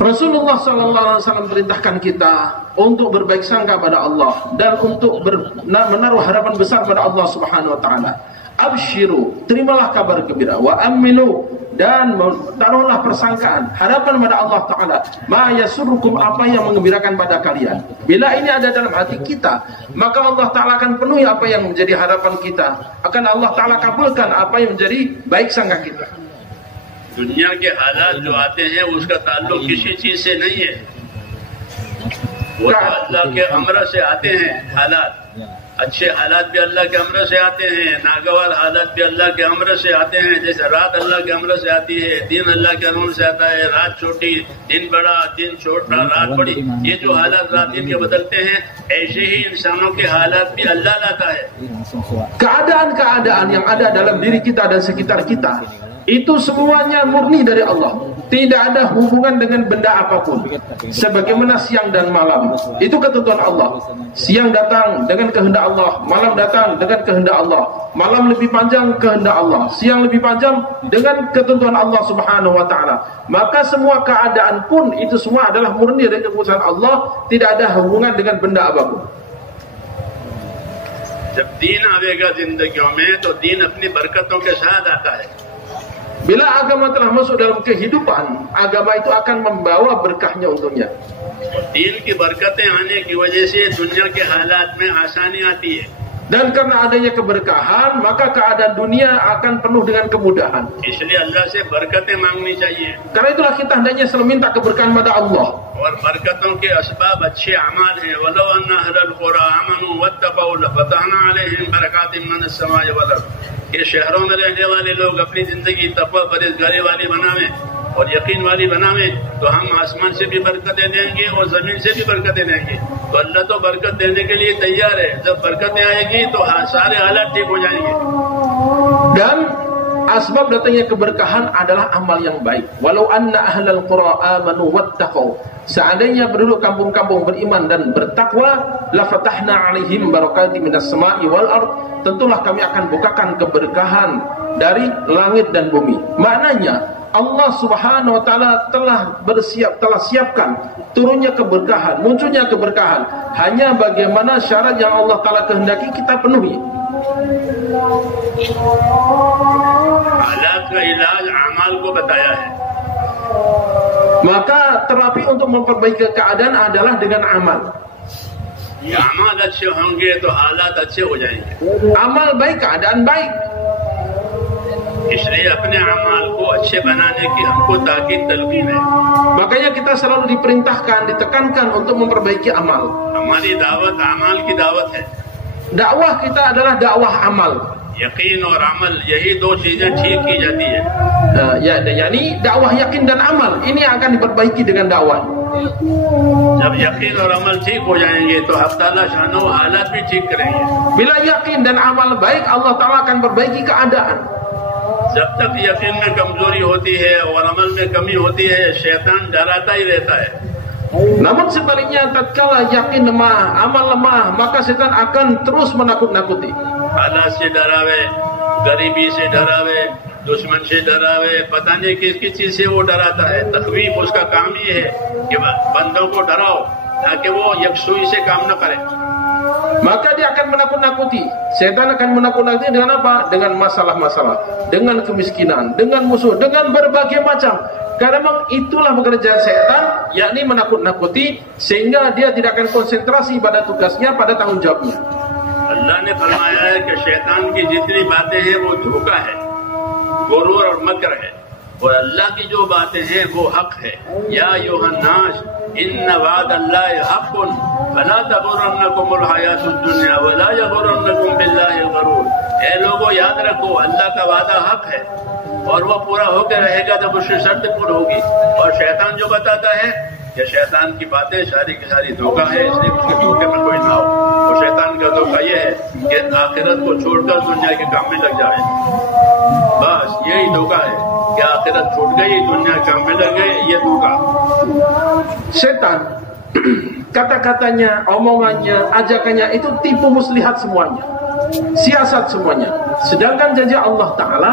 Rasulullah Sallallahu Alaihi Wasallam perintahkan kita untuk berbaik sangka pada Allah dan untuk menaruh harapan besar pada Allah Subhanahu Wa Taala. Abshiru, terimalah kabar gembira. Wa amilu, dan taruhlah persangkaan, harapan pada Allah Ta'ala. Ma yasurrukum, apa yang mengembirakan pada kalian. Bila ini ada dalam hati kita, maka Allah Ta'ala akan penuhi apa yang menjadi harapan kita. Akan Allah Ta'ala kabulkan apa yang menjadi baik sangka kita. दुनिया के हालात जो आते हैं उसका ताल्लुक किसी चीज से नहीं है, वो तो अल्लाह के अमर से आते हैं। हालात अच्छे हालात भी अल्लाह के अमर से आते हैं, नागवार हालात भी अल्लाह के अमर से आते हैं। जैसे रात अल्लाह के अमर से आती है, दिन अल्लाह के अमर से आता है। रात छोटी, दिन बड़ा, दिन छोटा, रात बड़ी, ये जो हालात रात दिन के बदलते हैं, ऐसे ही इंसानों के हालात भी अल्लाह लाता है। Keadaan-keadaan yang ada dalam diri kita dan sekitar kita itu semuanya murni dari Allah, tidak ada hubungan dengan benda apapun. Sebagaimana siang dan malam, itu ketentuan Allah. Siang datang dengan kehendak Allah, malam datang dengan kehendak Allah. Malam lebih panjang kehendak Allah, siang lebih panjang dengan ketentuan Allah Subhanahu wa taala. Maka semua keadaan pun itu semua adalah murni dari keputusan Allah, tidak ada hubungan dengan benda apapun. जब दीन आवेगा जिंदगियों में तो दीन अपनी बरकतों के साथ आता है। Bila agama telah masuk dalam kehidupan, agama itu akan membawa berkahnya untuknya. दीन की बरकतें आने की वजह से दुनिया के हालात में आसानी आती है। Dan karena adanya keberkahan, maka keadaan dunia akan penuh dengan kemudahan. इसलिए अल्लाह से बरकतें मांगनी चाहिए. Karena itulah kita hendaknya selalu minta keberkahan pada Allah. और बरकतों के असबाब अच्छे अमाल हैं. वलो अन्ना अहलल क़ुरा आमनू वत्तक़ौ लफ़तहना अलैहिम बरकातिम मिनस समाइ वल अर्ज़. ये शहरों में रहने वाले लोग अपनी जिंदगी तक़वा परहेज़गारी वाली बनावें और यकीन वाली बनावें, तो हम आसमान से भी बरकतें देंगे और जमीन से भी बरकतें देंगे. तो अल्लाह तो बरकत देने के लिए तैयार है. जब बरकतें आएगी तो सारे हालात ठीक हो जाएंगे. Dan asbab datangnya keberkahan adalah amal yang baik. Walau anna ahlal qura amanu wattaqau. Seandainya penduduk kampung-kampung beriman dan bertakwa, la fatahna 'alaihim barakatim minas sama'i wal ard. Tentulah kami akan bukakan keberkahan dari langit dan bumi. Maknanya Allah Subhanahu wa taala telah siapkan turunnya keberkahan, munculnya keberkahan. Hanya bagaimana syarat yang Allah taala kehendaki kita penuhi. हालात का इलाज अमाल को बताया है. Maka terapi untuk memperbaiki keadaan adalah dengan amal. अमाल अच्छे होंगे तो हालात अच्छे हो जाएंगे. Amal baik, keadaan baik. इसलिए अपने अमाल को अच्छे बनाने की हमको ताकीद तलकीन है. Makanya kita selalu diperintahkan, ditekankan untuk memperbaiki amal. हमारी दावत अमाल की दावत है. Dakwah kita adalah dakwah amal. यकीन और अमल, यही दो चीजें ठीक की जाती है. yakni dakwah yakin dan amal ini akan diperbaiki dengan dakwah. जब यकीन और अमल ठीक हो जाएंगे तो अल्लाह ताला शानो हालात भी ठीक करेंगे. Bila yakin dan amal baik, Allah Taala akan perbaiki keadaan. जब तक यकीन में कमजोरी होती है और अमल में कमी होती है, शैतान डराता ही रहता है. Namun sebaliknya, tatkala yakin lemah, amal lemah, maka setan akan terus menakut-nakuti. हालात से डरावे, गरीबी से डरावे, दुश्मन से डरावे, पता नहीं किस किस चीज से वो डराता है. तखवीफ उसका काम ही है कि बंदों को डराओ ताकि वो यकसुई से काम न करे. Maka dia akan menakut-nakuti. Setan akan menakut-nakuti dengan apa? Dengan masalah-masalah, dengan kemiskinan, dengan musuh, dengan berbagai macam. Karena memang itulah pekerjaan setan, yakni menakut-nakuti, sehingga dia tidak akan konsentrasi pada tugasnya, pada tanggung jawabnya. अल्लाह ने फरमाया है कि शैतान की जितनी बातें हैं वो धोखा है, गुरूर और मकर है, और अल्लाह की जो बातें हैं वो हक है. या अय्युहन्नास इन्न वादल्लाहि हक़्क़ुन फला तग़ुर्रन्नकुमुल हयातुद दुन्या वला यग़ुर्रन्नकुम बिल्लाहिल गरूर. ऐ लोगों, याद रखो अल्लाह का वादा हक है और वो पूरा होकर रहेगा जब उसकी शर्त पूरी होगी. और शैतान जो बताता है कि शैतान की बातें सारी की सारी धोखा है, इसलिए उसके धोखे में कोई ना हो. और शैतान का धोखा ये है कि आखिरत को छोड़कर दुनिया के काम में लग जाए. बस यही धोखा है कि आखिरत छूट गई, दुनिया के काम में लग गए. ये धोखा. Setan kata-katanya, omongannya, ajakannya itu tipu muslihat semuanya, siasat semuanya. Sedangkan janji Allah Ta'ala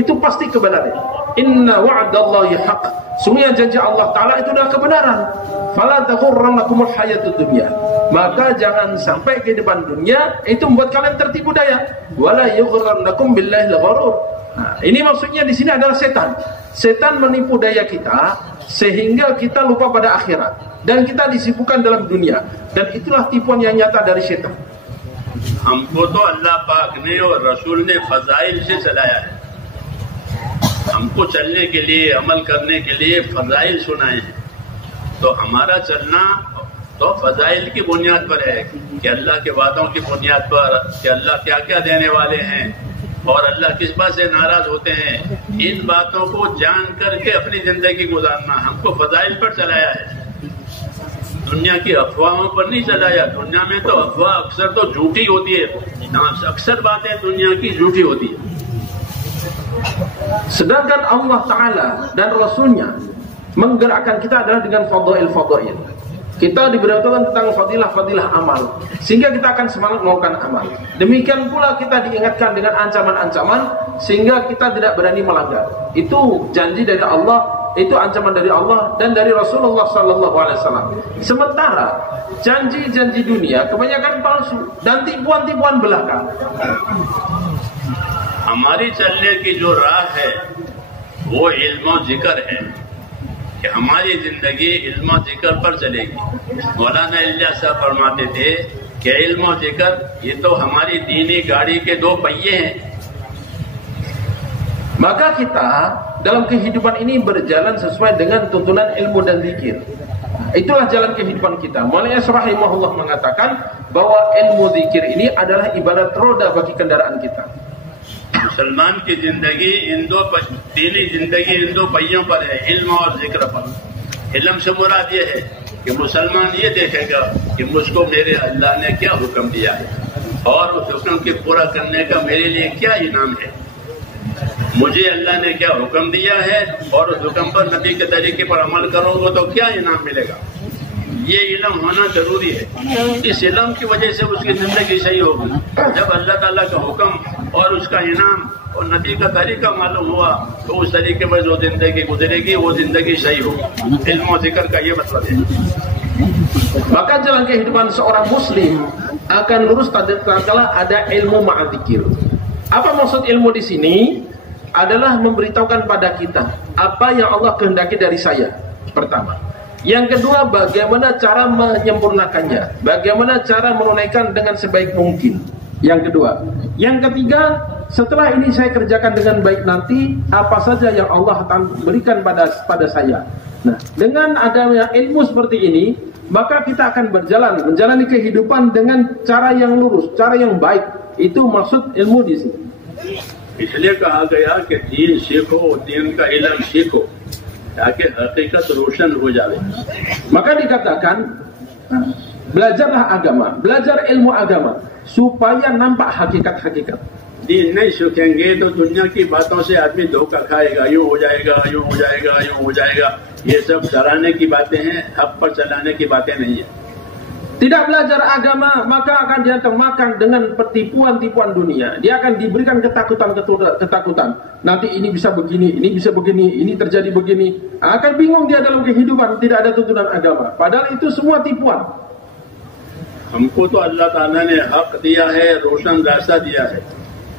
itu pasti kebenaran. Inna wa'dallahi haqq. Sungguhnya janji Allah Ta'ala itu adalah kebenaran. Fala taghurrannakumul hayatud dunya. Maka jangan sampai kehidupan dunia itu membuat kalian tertipu daya. Wala yughrannakum billahil gharur. Nah, ini maksudnya di sini adalah setan. Setan menipu daya kita sehingga kita lupa pada akhirat dan kita disibukkan dalam dunia. Dan itulah tipuan yang nyata dari setan. हमको तो अल्लाह पाक ने और रसूल ने फजाइल से चलाया है. हमको चलने के लिए, अमल करने के लिए फजाइल सुनाए हैं. तो हमारा चलना तो फजाइल की बुनियाद पर है कि अल्लाह के वादों की बुनियाद पर कि अल्लाह क्या क्या देने वाले हैं और अल्लाह किस बात से नाराज होते हैं. इन बातों को जान करके अपनी जिंदगी गुजारना. हमको फजाइल पर चलाया है, दुनिया की अफवाहों पर नहीं चलाया. दुनिया में तो अफवाह अक्सर तो झूठी होती है. अक्सर बातें दुनिया की झूठी होती है. Sedangkan Allah Ta'ala dan Rasulnya menggerakkan kita adalah dengan fadail-fadail. Kita diberitahukan tentang fadilah-fadilah amal, sehingga kita akan semangat melakukan amal. Demikian pula kita diingatkan dengan ancaman-ancaman, sehingga kita tidak berani melanggar. Itu janji dari Allah, itu ancaman dari Allah dan dari Rasulullah SAW. Sementara janji-janji dunia kebanyakan palsu dan tipuan-tipuan belaka. हमारी चलने की जो राह है वो इल्म और जिक्र है कि हमारी जिंदगी इल्म और जिक्र पर चलेगी. मौलाना इलियास साहब फरमाते थे कि कि इल्म और जिक्र ये तो हमारी दीनी गाड़ी के दो पहिए हैं. Maka kita dalam kehidupan ini berjalan sesuai dengan tuntunan ilmu dan zikir. Itulah jalan kehidupan kita. Maulana rahimahullah mengatakan bahwa ilmu zikir ini adalah ibarat roda bagi kendaraan kita. मुसलमान की जिंदगी दीनी जिंदगी इन दो पहियों पर है, इल्म और जिक्र पर. इल्म से मुराद ये है कि मुसलमान ये देखेगा कि मुझको मेरे अल्लाह ने क्या हुक्म दिया है और उस हुक्म के पूरा करने का मेरे लिए क्या इनाम है. मुझे अल्लाह ने क्या हुक्म दिया है और उस हुक्म पर नबी के तरीके पर अमल करूंगा तो क्या इनाम मिलेगा. ये इल्म होना जरूरी है. इस इल्म की वजह से उसकी जिंदगी सही होगी. जब अल्लाह ताला का हुक्म और उसका इनाम और नबी का तरीका मालूम हुआ तो उस तरीके पर जो जिंदगी गुजरेगी वो जिंदगी सही होगी. इल्म और जिक्र का ये मतलब है. Maka jalan kehidupan seorang muslim akan lurus tatkala ada ilmu ma'adzikir. Apa maksud ilmu di sini? Adalah memberitahukan pada kita apa yang Allah kehendaki dari saya. Pertama. Yang kedua, bagaimana cara menyempurnakannya, bagaimana cara menunaikan dengan sebaik mungkin. Yang kedua. Yang ketiga, setelah ini saya kerjakan dengan baik nanti, apa saja yang Allah akan berikan pada saya. Nah, dengan adanya ilmu seperti ini, maka kita akan menjalani kehidupan dengan cara yang lurus, cara yang baik. Itu maksud ilmu di sini. इसलिए कहा गया कि दीन सीखो, दीन का इल्म सीखो ताकि हकीकत रोशन हो जाए. Maka dikatakan belajarlah agama, belajar ilmu agama supaya nampak hakikat-hakikat. दीन नहीं सीखेंगे तो दुनिया की बातों से आदमी धोखा खाएगा. यूं हो जाएगा, यूं हो जाएगा, यूं हो जाएगा. ये सब डराने की बातें हैं, हक पर चलाने की बातें नहीं है. Tidak belajar agama, maka akan dia termakan dengan pertipuan-tipuan dunia. Dia akan diberikan ketakutan. Nanti ini bisa begini, ini terjadi begini. Akan bingung dia dalam kehidupan, tidak ada tuntunan agama. Padahal itu semua tipuan. हमको तो अल्लाह ताला ने हक दिया है, रोशन रास्ता दिया है.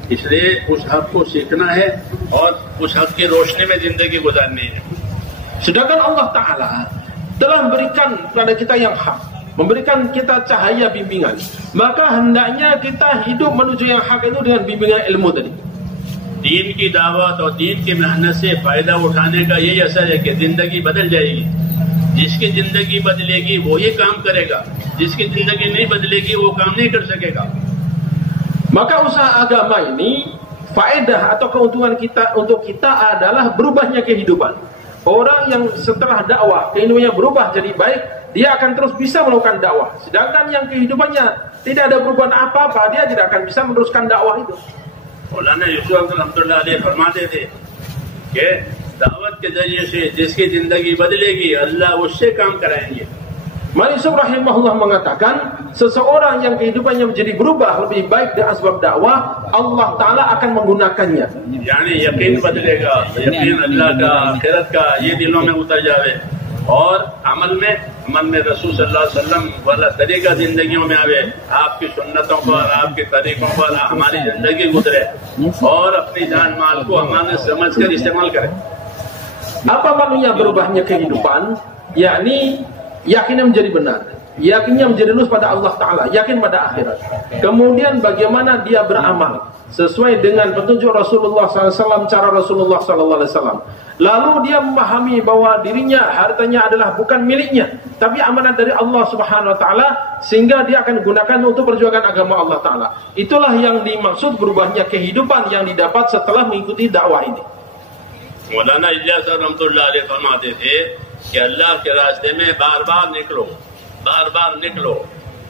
इसलिए उस हक को सीखना है और उस हक की रोशनी में जिंदगी गुजारनी है. Sedangkan Allah Ta'ala telah memberikan kepada kita yang hak, memberikan kita cahaya bimbingan. Maka hendaknya kita hidup menuju yang hak itu dengan bimbingan ilmu tadi. दीन की दावत और दीन की मेहनत से फायदा उठाने का यही असर है कि जिंदगी बदल जाएगी. जिसकी जिंदगी बदलेगी वो ही काम करेगा, जिसकी जिंदगी नहीं बदलेगी वो काम नहीं कर सकेगा. Maka usaha agama ini faedah atau keuntungan kita untuk kita adalah berubahnya kehidupan. Orang yang setelah dakwah kehidupannya berubah jadi baik, dia akan terus bisa melakukan dakwah. Sedangkan yang kehidupannya tidak ada perubahan apa-apa, dia tidak akan bisa meneruskan dakwah itu. मौलाना यूसुफ रहमतुल्लाह अलैह फरमाते थे कि दावत के जरिए से जिसकी जिंदगी बदलेगी अल्लाह उससे काम कराएंगे. Maulana Yusuf rahimahullah mengatakan, seseorang yang kehidupannya menjadi berubah lebih baik dengan sebab dakwah, Allah Ta'ala akan menggunakannya. यानी यकीन बदलेगा, यकीन अल्लाह का आखिरत का ये दिलों में उतर जावे और अमल में रसूल सल्लल्लाहु अलैहि वसल्लम वाला तरीका जिंदगियों में आवे. आपकी सुन्नतों पर, आपके तरीकों पर हमारी जिंदगी गुजरे और अपनी जान माल को हमारे समझ कर इस्तेमाल करें. Apa maknanya berubahnya kehidupan? Yakni yakinnya menjadi benar, yakinnya menjadi lurus pada Allah Ta'ala, yakin pada akhirat. Kemudian bagaimana dia beramal sesuai dengan petunjuk Rasulullah SAW, cara Rasulullah SAW. Lalu dia memahami bahwa dirinya, hartanya adalah bukan miliknya, tapi amanat dari Allah Subhanahu Wa Ta'ala, sehingga dia akan gunakan untuk perjuangan agama Allah Ta'ala. Itulah yang dimaksud berubahnya kehidupan yang didapat setelah mengikuti dakwah ini. मौलाना इलियास रहमतुल्लाह अलैह फरमाते थे कि अल्लाह के रास्ते में बार बार निकलो,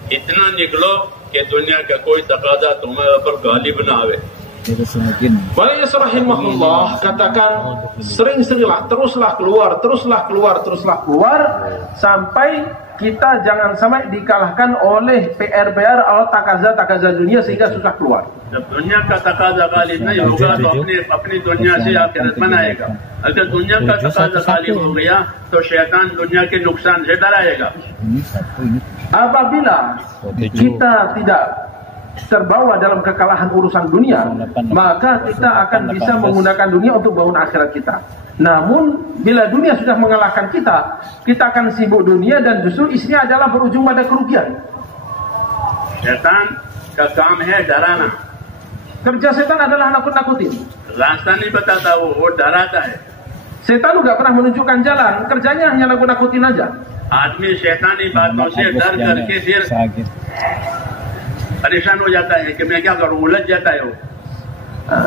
इतना निकलो कि दुनिया का कोई तकाजा तुम्हारे ऊपर गालिब ना आवे. Maulana Yusuf rahimahullah katakan, sering-seringlah, teruslah keluar sampai kita jangan sampai dikalahkan oleh PR atau takaza dunia sehingga susah keluar. जब दुनिया का तकाजा गालिब नहीं होगा तो अपनी दुनिया से आखिरत बनाएगा. अगर दुनिया का तकाजा गालिब हो गया तो शैतान दुनिया के नुकसान से डराएगा. Apabila kita tidak terbawa dalam kekalahan urusan dunia, maka kita akan bisa menggunakan dunia untuk bangun akhirat kita. Namun bila dunia sudah mengalahkan kita akan sibuk dunia dan justru isinya adalah berujung pada kerugian. शैतान का काम है डराना, Kerja setan adalah nakut-nakutin. रास्ता नहीं बताता, वो डराता है। Setan nggak pernah menunjukkan jalan, kerjanya hanya nakut-nakutin aja. आदमी शैतानी बातों से डर करके फिर परेशान हो जाता है कि मैं क्या करूं, उलझ जाता है वो।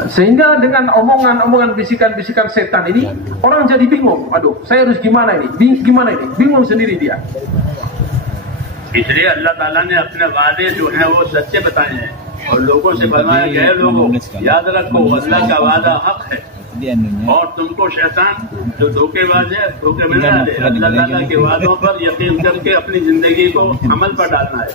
Sehingga dengan omongan-omongan bisikan-bisikan setan ini orang jadi bingung. Aduh, saya harus gimana ini? Gimana ini? Bingung sendiri dia. इसलिए अल्लाह ताला ने अपने वादे जो हैं वो सच्चे बताए हैं और लोगों से फरमाया कि हे लोगों, याद रखो अल्लाह का वादा हक है और तुमको शैतान जो धोखेबाज है धोखे में न डाले। अल्लाह ताला के वादों पर यकीन करके अपनी जिंदगी को अमल पर डालना है।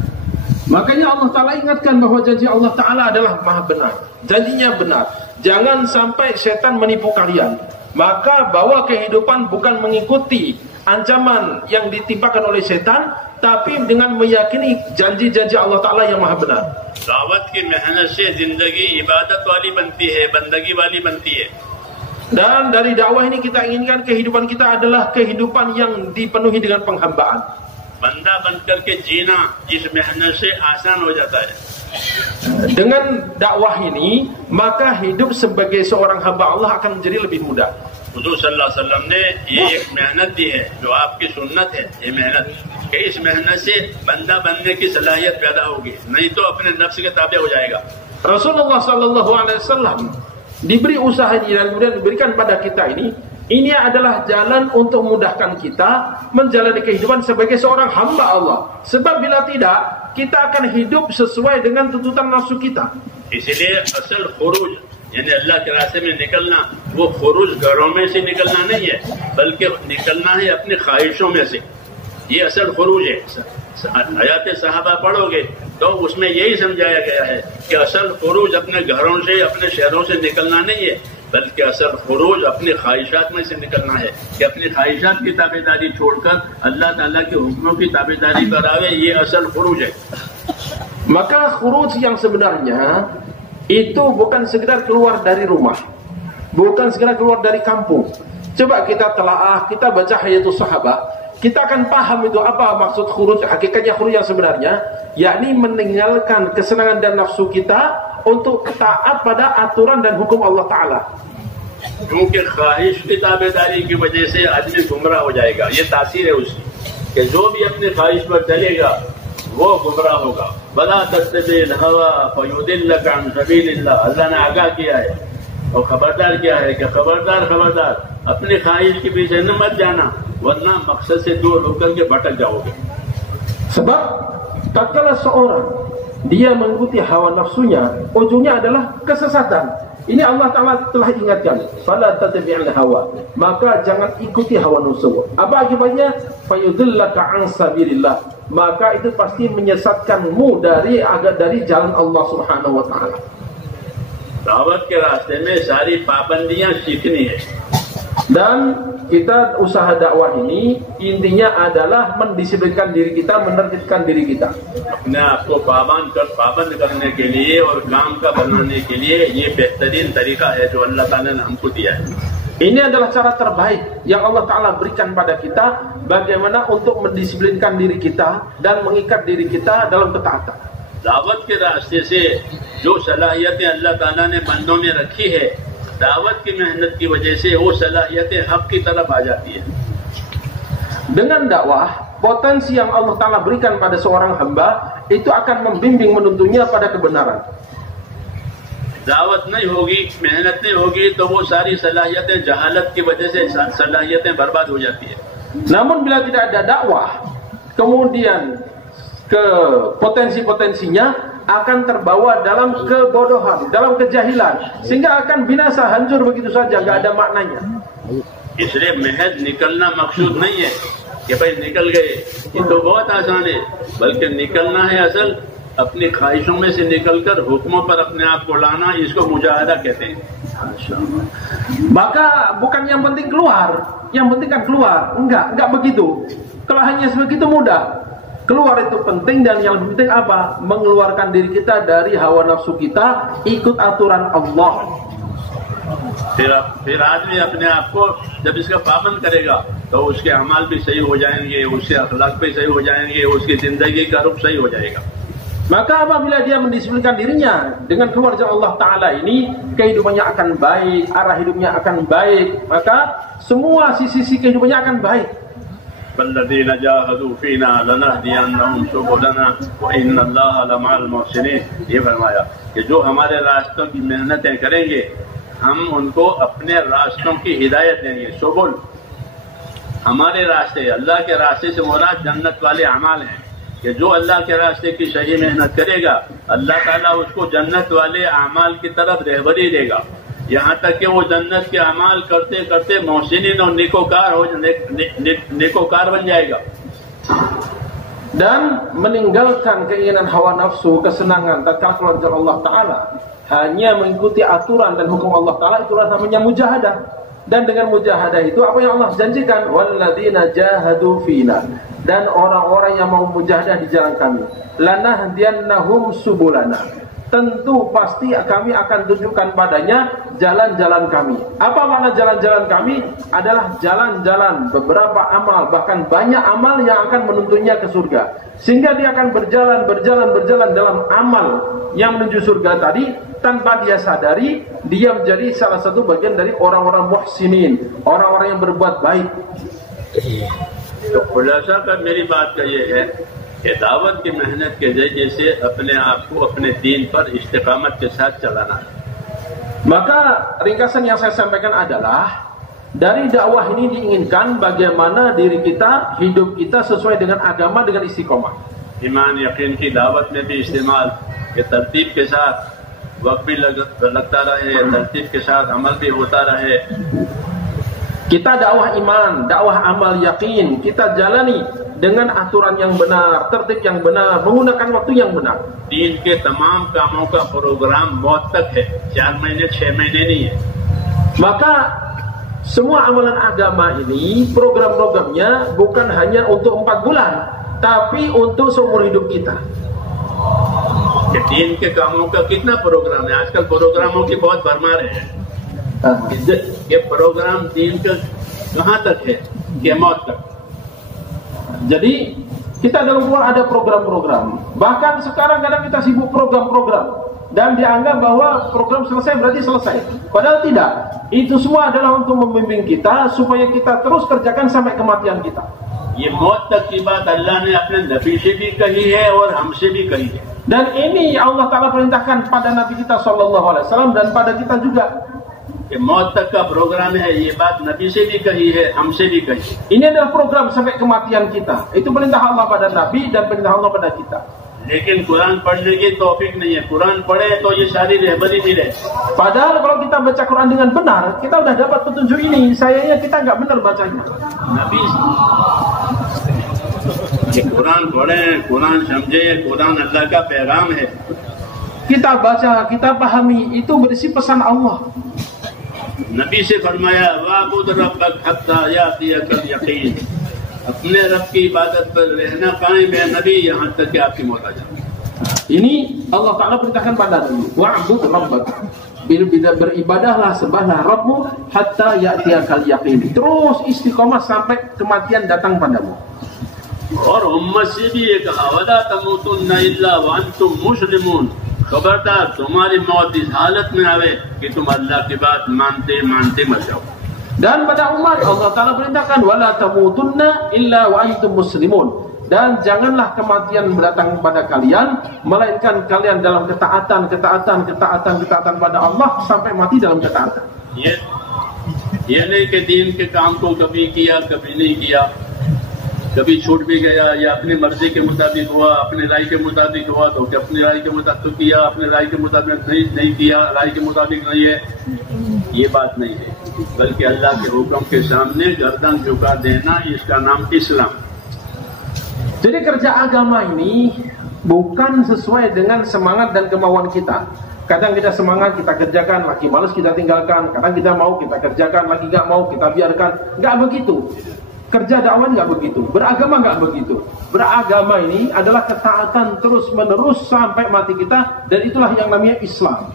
Makanya Allah Ta'ala ingatkan bahwa janji Allah Ta'ala adalah maha benar. Janjinya benar. Jangan sampai setan menipu kalian. Maka bawa kehidupan bukan mengikuti ancaman yang ditimpakan oleh setan, tapi dengan meyakini janji-janji Allah Ta'ala yang maha benar. दावत की मेहनत से जिंदगी इबादत वाली बनती है, बंदगी वाली बनती है। Dan dari dakwah ini kita inginkan kehidupan kita adalah kehidupan yang dipenuhi dengan penghambaan. बंदा बन करके जीना जिस मेहनत से आसान हो जाता है। Dengan dakwah ini maka hidup sebagai seorang hamba Allah akan menjadi lebih mudah. हुजूर सल्लल्लाहु अलैहि वसल्लम ने ये एक मेहनत दी है जो आपकी सुन्नत है। ये मेहनत कि इस मेहनत से बंदा बनने की सलाहियत पैदा होगी, नहीं तो अपने नफ्स के ताबे हो जाएगा। Rasulullah Sallallahu Alaihi Wasallam diberi usaha ini dan kemudian diberikan pada kita ini adalah jalan untuk memudahkan kita menjalani kehidupan sebagai seorang hamba Allah. Sebab bila tidak, kita akan hidup sesuai dengan tuntutan nafsu kita. इसलिए असल खुरूज यानी अल्लाह के रास्ते में निकलना, वो खुरूज घरों में से निकलना नहीं है, बल्कि निकलना है अपनी ख्वाहिशों में से। ये असल खुरूज है। हयात सहाबा पढ़ोगे तो उसमें यही समझाया गया है कि असल खुरूज अपने घरों से, अपने शहरों से निकलना नहीं है, बल्कि असल खुरूज अपनी ख्वाहिशात में से निकलना है कि अपनी ख्वाहिशात की ताबेदारी छोड़कर अल्लाह ताला के हुक्मों की ताबेदारी पर आवे। ये असल खुरूज है। Maka khuruj yang sebenarnya itu bukan sekedar keluar dari rumah, bukan sekedar keluar dari kampung. Coba kita telaah, kita baca Hayatus Sahabah, kita akan paham itu apa maksud khuruj, hakikatnya khuruj yang sebenarnya, yakni meninggalkan kesenangan dan nafsu kita untuk taat pada aturan dan hukum Allah Ta'ala. क्योंकि ख्वाहिश की ताबेदारी की वजह से आदमी गुमराह हो जाएगा। ये तासीर है उसकी कि जो भी अपनी ख्वाहिश पर चलेगा वो गुमराह होगा। वला तत्तबिल हवा फयुदिल्लक अन सबीलिल्लाह, अल्लाह ने आगाह किया है और खबरदार किया है कि खबरदार अपनी ख्वाहिश के पीछे न मत जाना, वरना मकसद से दूर होकर के भटक जाओगे। Sebab tatkala seorang dia mengikuti hawa nafsunya, ujungnya adalah kesesatan. Ini Allah Ta'ala telah ingatkan, fala tattabi'il hawa, maka jangan ikuti hawa nafsu. Apa akibatnya? Fayudillaka an sabilillah, maka itu pasti menyesatkanmu dari jalan Allah Subhanahu wa Ta'ala. दावत के रास्ते में सारी पाबंदियां सीखनी है। Dan kita usaha dakwah ini intinya adalah mendisiplinkan diri kita, menertibkan diri kita. अपने आप को पाबंद करने के लिए और काम का बनाने के लिए ये बेहतरीन तरीका है जो अल्लाह ताला ने हमको दिया है। Ini adalah cara terbaik yang Allah Ta'ala berikan pada kita, bagaimana untuk mendisiplinkan diri kita dan mengikat diri kita dalam ketaatan. दावत के रास्ते से जो सलाहियतें अल्लाह ताला ने बंदों में रखी है, दावत की मेहनत की वजह से वो सलाहियतें हक की तरफ आ जाती है। Dengan dakwah, potensi yang Allah Ta'ala berikan pada seorang hamba itu akan membimbing menuntunnya pada kebenaran. दावत नहीं होगी, मेहनत नहीं होगी, तो वो सारी सलाहियतें जहालत की वजह से सलाहियतें बर्बाद हो जाती है। Namun bila tidak ada dakwah, kemudian ke potensi-potensinya akan terbawa dalam kebodohan, dalam kejahilan, sehingga akan binasa, hancur begitu saja, nggak ada maknanya. इसलिए महज निकलना मकसूद नहीं है कि भाई निकल गए, ये तो बहुत आसान है, बल्कि निकलना है असल अपनी ख्वाहिशों में से निकलकर हुक्मों पर अपने आप को लाना, इसको मुजाहदा कहते हैं। Maka bukan yang penting keluar, yang penting kan keluar, enggak begitu. Kalau hanya sebegitu mudah. Keluar itu penting, dan yang lebih penting apa? Mengeluarkan diri kita dari hawa nafsu kita, ikut aturan Allah. फिर आदमी अपने आप को जब इसका पाबंद करेगा तो उसके अमाल भी सही हो जाएंगे, उसके अखलाक भी सही हो जाएंगे, उसकी जिंदगी का रुख सही हो जाएगा। Maka apabila dia mendisiplinkan dirinya dengan keluar jalan Allah Ta'ala ini, kehidupannya akan baik, arah hidupnya akan baik, maka semua sisi-sisi kehidupannya akan baik. والذين جاهدوا فينا لنهدينهم سبلنا وإن الله لمع المحسنين। ये फरमाया कि जो हमारे रास्तों की मेहनतें करेंगे हम उनको अपने रास्तों की हिदायत देंगे। सुबुल हमारे रास्ते, अल्लाह के रास्ते से मुराद जन्नत वाले अमाल हैं कि जो अल्लाह के रास्ते की सही मेहनत करेगा अल्लाह ताला उसको जन्नत वाले अमाल की तरफ रहबरी देगा, यहाँ तक कि वो जन्नत के अमाल करते करते मोहसिनीन और नेकोकार बन जाएगा। Dan meninggalkan keinginan hawa nafsu, kesenangan tatkala keluar jalan Allah Ta'ala, hanya mengikuti aturan dan hukum Allah Ta'ala, itulah namanya mujahadah. Dan dengan mujahadah itu apa yang Allah janjikan, walladzina jahadu fina, dan orang-orang yang mau mujahadah di jalan kami, lanahdiyannahum subulana, tentu pasti kami akan tunjukkan padanya jalan-jalan kami. Apa makna jalan-jalan kami? Adalah jalan-jalan beberapa amal, bahkan banyak amal yang akan menuntunnya ke surga. Sehingga dia akan berjalan dalam amal yang menuju surga tadi, tanpa dia sadari, dia menjadi salah satu bagian dari orang-orang muhsinin, orang-orang yang berbuat baik. तो खुलासा कर मेरी बात का ये है कि दावत की मेहनत के जरिए से अपने आप को अपने दीन पर इस्तिकामत के साथ चलाना है। Maka ringkasan yang saya sampaikan adalah, dari dakwah ini diinginkan bagaimana diri kita, hidup kita sesuai dengan agama dengan istiqomah. ईमान यकीन की दावत में भी इस्तेमाल के तरतीब के साथ वक्त भी लगता रहे, तरतीब के साथ अमल भी होता रहे। Kita dakwah iman, dakwah amal yakin, kita jalani dengan aturan yang benar, tertib yang benar, menggunakan waktu yang benar. दीन के तमाम कामों का प्रोग्राम मौत तक है, 4 महीने 6 महीने नहीं है। Maka semua amalan agama ini program-programnya bukan hanya untuk 4 bulan, tapi untuk seumur hidup kita. कि दीन के कामों का कितना प्रोग्राम है, आजकल प्रोग्रामों की बहुत भरमार है। ये प्रोग्राम दीन का कहाँ तक है, कि मौत तक। Jadi kita dalam Quran ada program-program. Bahkan sekarang kadang kita sibuk program-program dan dianggap bahwa program selesai berarti selesai. Padahal tidak. Itu semua adalah untuk membimbing kita supaya kita terus kerjakan sampai kematian kita. ये मौत तक की बात अल्लाह ने अपने नबी से भी कही है और हमसे भी कही है। Dan ini Allah Ta'ala perintahkan pada Nabi kita SAW dan pada kita juga. कि मौत तक का प्रोग्राम है, ये बात नबी से भी कही है, हमसे भी कही है। Ini adalah program sampai kematian kita. Itu perintah Allah pada Nabi dan perintah Allah pada kita. लेकिन कुरान पढ़ने की तौफीक नहीं है। कुरान पढ़े तो ये सारी रहबरी मिले। Padahal kalau kita baca Quran dengan benar, kita udah dapat petunjuk ini. Sayangnya kita nggak benar bacanya. नबी ये कुरान पढ़े, कुरान समझे, कुरान अल्लाह का पैगाम है। Kita baca, kita pahami, itu berisi pesan Allah. नबी से फरमाया वाबुद रब्बक हत्ता यातियकल यकीन, अपने रब की इबादत पर रहना कायम है नबी, यहाँ तक कि आपकी मौत आ जाए। Ini Allah Ta'ala perintahkan pada Nabi, wa'bud rabbak, beribadahlah, sembahlah Rabbmu hatta ya'tiyakal yaqin, terus istiqomah sampai kematian datang padamu. और उम्मत से भी ये कहा वला तमूतुन्ना इल्ला व अंतुम मुस्लिमून, खबरदार तुम्हारी मौत इस हालत में आवे कि तुम अल्लाह की बात मानते मानते मर जाओ। Dan pada umat Allah Ta'ala perintahkan wala tamutunna illa wa antum muslimun, dan janganlah kematian datang pada kalian melainkan kalian dalam ketaatan pada Allah sampai mati dalam ketaatan. ये नहीं कि दीन के काम को कभी किया कभी नहीं किया, कभी छूट भी गया या अपनी मर्जी के मुताबिक हुआ, अपनी राय के मुताबिक हुआ तो अपनी राय के मुताबिक किया, अपनी राय के मुताबिक नहीं किया, राय के मुताबिक नहीं है, ये बात नहीं है। बल्कि अल्लाह के हुक्म के सामने गर्दन झुका देना, इसका नाम इस्लाम। Jadi kerja agama ini bukan sesuai dengan semangat dan kemauan kita. Kadang kita semangat, kita kerjakan, lagi malas kita tinggalkan. Kadang kita mau, kita kerjakan, lagi nggak mau, kita biarkan. Nggak begitu. Kerja dakwah nggak begitu. Beragama nggak begitu. Beragama ini adalah ketaatan terus menerus sampai mati kita, dan itulah yang namanya Islam.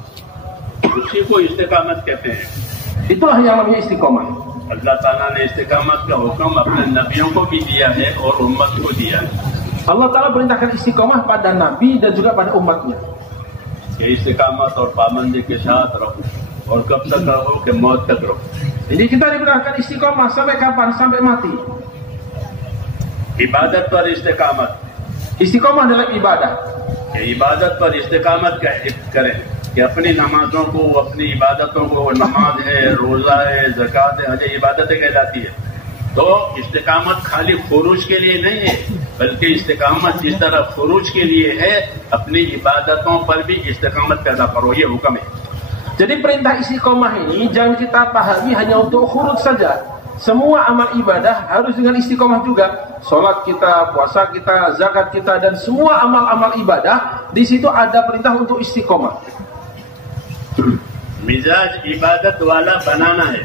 उसी को इस्तिकामत कहते हैं। Itulah yang namanya istiqomah. अल्लाह ताला ने इस्तिकामत का हुक्म अपने नबियों को भी दिया है और उम्मत को दिया है। Allah Ta'ala perintahkan istiqomah pada Nabi dan juga pada umatnya. इस्तिकामत और पाबंदी के साथ रहो और कब तक रहो कि मौत तक रहो. Jadi kita diperintahkan istiqomah sampai kapan? Sampai mati. इबादत पर इस्तिकामत. Istiqomah dalam ibadah. इबादत पर इस्तिकामत करें कि अपनी नमाजों को, अपनी इबादतों को, नमाज है, रोजा है, ज़कात है, हज इबादतें कहलाती है. तो इस्तिकामत खाली खुरूज के लिए नहीं है, बल्कि इस्तिकामत जिस तरह खुरूज के लिए है, अपनी इबादतों पर भी इस्तिकामत पैदा करो. ये हुक्म है. Jadi perintah istiqomah ini jangan kita pahami hanya untuk khuruj saja. Semua amal ibadah harus dengan istiqomah juga. Salat kita, puasa kita, zakat kita, dan semua amal-amal ibadah di situ ada perintah untuk istiqomah. मिजाज इबादत वाला बनाना है.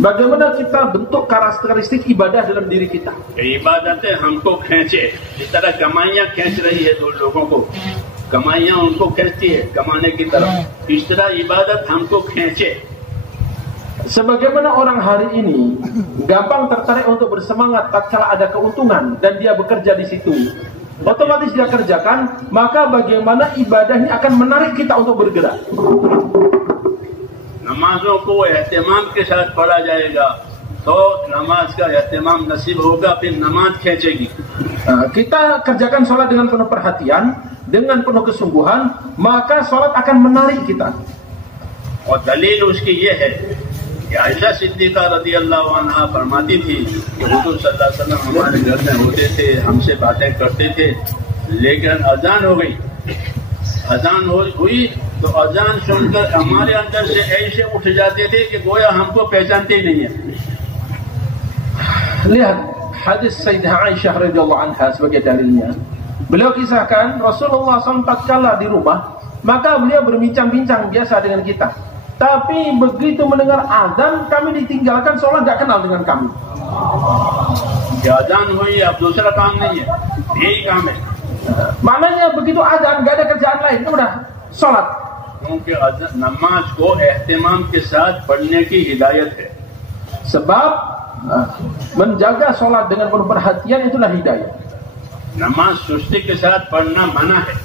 Bagaimana kita bentuk karakteristik ibadah dalam diri kita? इबादतें हमको खींचे, जिस तरह कमाइयाँ खींच रही है दो लोगों को, कमाइयाँ उनको खींचती है कमाने की तरफ, इस तरह इबादत हमको खींचे. Sebagaimana orang hari ini gampang tertarik untuk bersemangat tatkala ada keuntungan dan dia bekerja di situ, otomatis dia kerjakan, maka bagaimana ibadah ini akan menarik kita untuk bergerak. नमाजों को एहतिमाम के साथ पढ़ा जाएगा तो नमाज का एहतिमाम नसीब होगा, फिर नमाज खींचेगी. Kita kerjakan sholat dengan penuh perhatian, dengan penuh kesungguhan, maka sholat akan menarik kita. और दलील उसकी ये है कि आयशा सिद्दीक़ा रज़ी अल्लाह अन्हा फरमाती थी कि हुज़ूर सल्लल्लाहु अलैहि वसल्लम हमारे घर में होते थे, हमसे बातें करते थे, लेकिन अजान हो गई. अजान हुई तो अजान सुनकर हमारे अंदर से ऐसे उठ जाते थे कि गोया हमको पहचानते ही नहीं है. Lihat hadis Sayyidah Aisyah radhiyallahu anha sebagai dalilnya. Beliau kisahkan Rasulullah SAW tatkala di rumah, maka beliau berbincang-bincang biasa dengan kita. Tapi begitu mendengar azan, kami ditinggalkan seolah tidak kenal dengan kami. अजान हुई, अब दूसरा काम नहीं है, यही काम है. Maknanya begitu azan, nggak ada kerjaan lain, udah sholat. क्योंकि नमाज को एहतिमाम के साथ पढ़ने की हिदायत है. Sebab menjaga sholat dengan penuh perhatian itulah hidayah. नमाज सुस्ती के साथ पढ़ना मना है.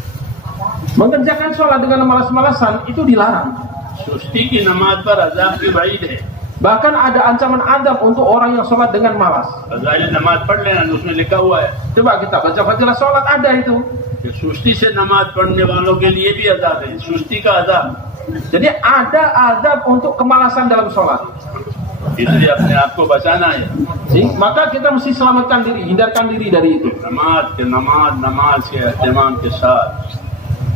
Mengerjakan sholat dengan malas-malasan itu dilarang. सुस्ती की नमाज पर अजाब की वईद है. Bahkan ada ancaman azab untuk orang yang sholat dengan malas. फज़ाइल नमाज पढ़ लेना, उसमें लिखा हुआ है. Coba kita baca fadilah sholat, ada itu. कि सुस्ती से नमाज पढ़ने वालों के लिए भी अजाब है, सुस्ती का अजाब. Jadi ada azab untuk kemalasan dalam sholat. इसलिए अपने आप को बचाना है. Maka kita mesti selamatkan diri, hindarkan diri dari itu. नमाज के एहतिमाम के साथ.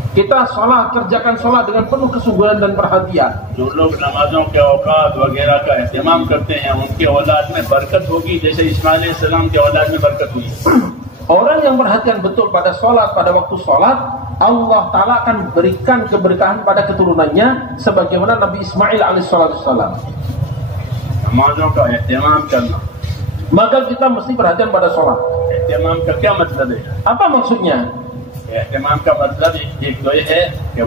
Kita sholat, kerjakan sholat dengan penuh kesungguhan dan perhatian. जो लोग नमाजों के औकात वगैरह का एहतिमाम करते हैं, उनके औलाद में बरकत होगी, जैसे इस्माइल अलैहिस्सलाम के औलाद में बरकत हुई. Orang yang perhatian betul pada sholat, pada waktu sholat, Allah Ta'ala akan berikan keberkahan pada keturunannya sebagaimana Nabi Ismail alaihissalam. नमाजों का एहतिमाम करना. Maka kita mesti perhatian pada sholat. एहतिमाम का क्या मतलब है? Apa maksudnya? एहतिमाम का मतलब एक तो ये है कि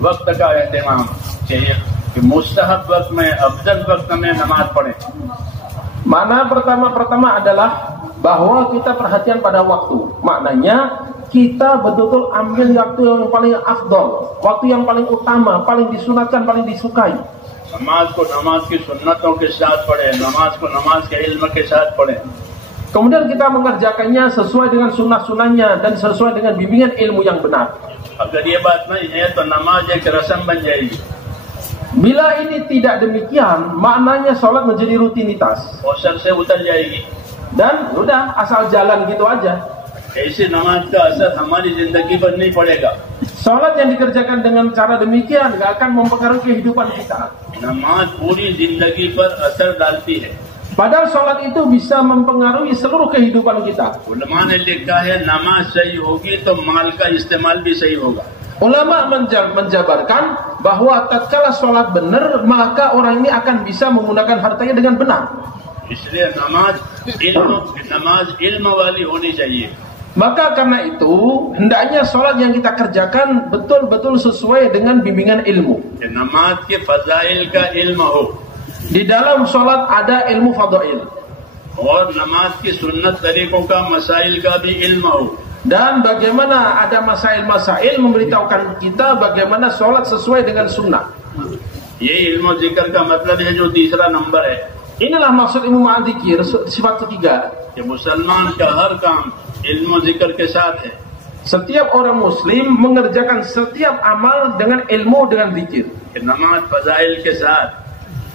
वक्त का एहतिमाम चाहिए कि मुस्तहब वक्त में, अफजल वक्त में नमाज पढ़े. Mana pertama adalah bahwa kita perhatian pada waktu. Maknanya kita betul-betul ambil waktu yang paling afdol, waktu yang paling utama, paling disunatkan, paling disukai. नमाज को नमाज की सुन्नतों के साथ पढ़े, नमाज को नमाज के इल्म के साथ पढ़े. Kemudian kita mengerjakannya sesuai dengan sunnah-sunnahnya dan sesuai dengan bimbingan ilmu yang benar. अगर ये बात नहीं है तो नमाज एक रस्म बन जाएगी. Bila ini tidak demikian, maknanya sholat menjadi rutinitas. और सर से उतर जाएगी. Dan udah asal jalan gitu aja. ऐसे नमाज का असर हमारी जिंदगी पर नहीं पड़ेगा. Sholat yang dikerjakan dengan cara demikian gak akan mempengaruhi kehidupan kita. नमाज पूरी जिंदगी पर असर डालती है. Padahal sholat itu bisa mempengaruhi seluruh kehidupan kita. उलमा ने लिखा है नमाज सही होगी तो माल का इस्तेमाल भी सही होगा. Ulama menjabarkan bahwa tatkala sholat benar, maka orang ini akan bisa menggunakan hartanya dengan benar. इसलिए नमाज इल्म वाली होनी चाहिए. Maka karena itu hendaknya sholat yang kita kerjakan betul-betul sesuai dengan bimbingan ilmu. नमाज के फजाइल का इल्म हो. Di dalam sholat ada ilmu fadail. और नमाज की सुन्नत तरीकों का मसाइल का भी इल्म हो। Dan bagaimana ada masail-masail memberitahukan kita bagaimana sholat sesuai dengan sunnah. ये इल्म जिक्र का मतलब है जो तीसरा नंबर है। Inilah maksud ilmu ma'adzikir, sifat ketiga. कि मुसलमान का हर काम इल्म जिक्र के साथ है। Setiap orang muslim mengerjakan setiap amal dengan ilmu, dengan zikir. कि नमाज फजाइल के साथ,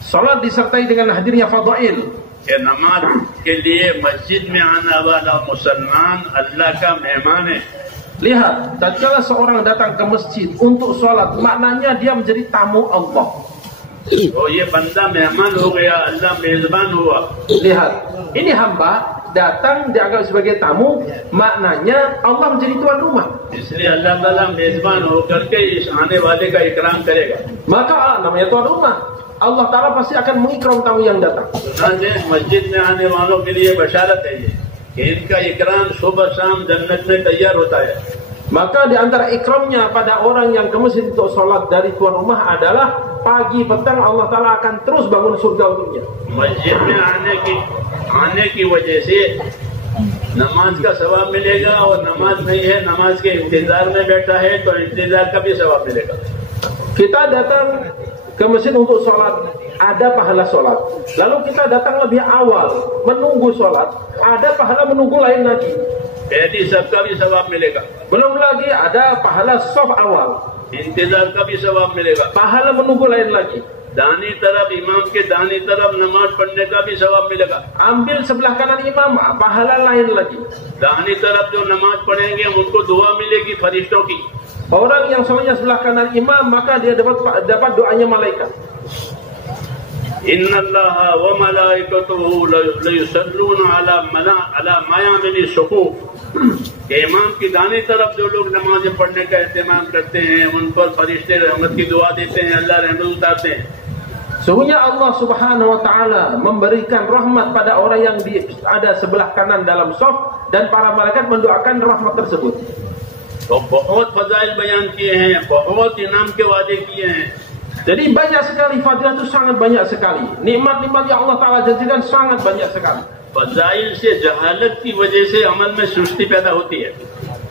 Salat disertai dengan hadirnya fadail. कि नमाज के लिए मस्जिद में आने वाला मुसलमान अल्लाह का मेहमान है। Lihat, tatkala seorang datang ke masjid untuk sholat, maknanya dia menjadi tamu Allah. तो ये बंदा मेहमान हो गया, अल्लाह मेजबान हुआ। Lihat, ini hamba datang dianggap sebagai tamu, maknanya Allah menjadi tuan rumah. इसलिए अल्लाह ताला मेजबान होकर के इस आने वाले का इकराम करेगा। Maka namanya tuan rumah. Allah Ta'ala pasti akan mengikram tamu yang datang. मस्जिद में आने वालों के लिए बशारत है ये कि इनका इकराम सुबह शाम जन्नत में तैयार होता है। Maka di antara ikramnya pada orang yang ke masjid untuk sholat dari tuan rumah adalah pagi petang Allah Ta'ala akan terus bangun surga untuknya. मस्जिद में आने की वजह से नमाज का सवाब मिलेगा, और नमाज नहीं है, नमाज के इंतजार में बैठा है तो इंतजार का भी सवाब मिलेगा। Kita datang ke masjid untuk sholat, ada pahala sholat. Lalu kita datang lebih awal menunggu sholat, ada pahala menunggu lain lagi. पहली सब का भी सवाब मिलेगा, Belum lagi ada pahala sof awal, इंतजार का भी सवाब मिलेगा, pahala menunggu lain lagi. दानी तरफ इमाम के दानी तरफ नमाज पढ़ने का भी सवाब मिलेगा। Ambil sebelah kanan imam, pahala lain lagi. दानी तरफ जो नमाज पढ़ेंगे उनको दुआ मिलेगी फरिश्तों की। Orang yang sholatnya sebelah kanan imam, maka dia dapat doanya malaikat. इन्नल्लाह व मलाइकतुहु लयुसल्लूना अला मायामिनी सुकूफ। कि इमाम की दानी तरफ जो लोग नमाज पढ़ने का एहतमाम करते हैं उन पर फरिश्ते रहमत की दुआ देते हैं, अल्लाह रहमत उतारते हैं। Sungguhnya Allah Subhanahu wa Ta'ala memberikan rahmat pada orang yang ada sebelah kanan dalam saf, dan para malaikat mendoakan rahmat tersebut. तो बहुत फजाइल बयान किए हैं, बहुत इनाम के वादे किए हैं। Jadi banyak sekali fadilah itu, sangat banyak sekali. Nikmat-nikmat yang Allah Ta'ala janjikan sangat banyak sekali. फजाइल से जहालत की वजह से अमल में सुस्ती पैदा होती है।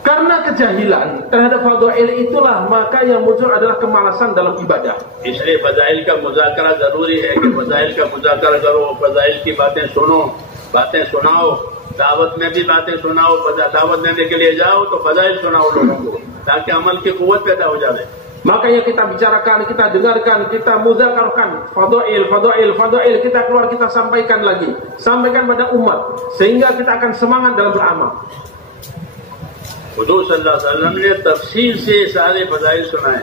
Karena kejahilan terhadap fadail itulah maka yang muncul adalah kemalasan dalam ibadah. इसलिए फजाइल का मुज़ाकरा जरूरी है कि फजाइल का मुज़ाकरा करो, फजाइल की बातें सुनो, बातें सुनाओ, दावत में भी बातें सुनाओ, दावत देने के लिए जाओ तो फजाइल सुनाओ लोगों को, ताकि अमल की कुव्वत पैदा हो जाए। Makanya kita bicarakan, kita dengarkan, kita muzakarkan fadail, kita keluar, kita sampaikan lagi, sampaikan pada umat, sehingga kita akan semangat dalam beramal. हुजूर सल्लल्लाहु अलैहि वसल्लम ने तफसील से सारे फजाइल सुनाए।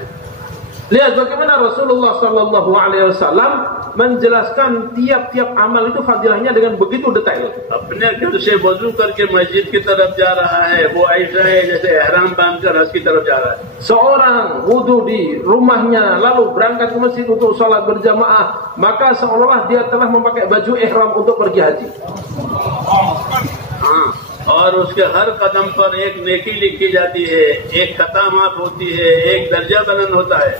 Lihat bagaimana Rasulullah Sallallahu Alaihi Wasallam menjelaskan tiap-tiap amal itu fadilahnya dengan begitu detail. अपने घर से वजू करके मस्जिद की तरफ जा रहा है, वो ऐसा है जैसे ihram बांधकर हज की तरफ जा रहा है। Seorang wudu di rumahnya lalu berangkat ke masjid untuk sholat berjamaah, maka seolah-olah dia telah memakai baju ihram untuk pergi haji. हाँ, और उसके हर कदम पर एक नेकी लिखी जाती है, एक खता माफ होती है, एक दर्जा बुलंद होता है।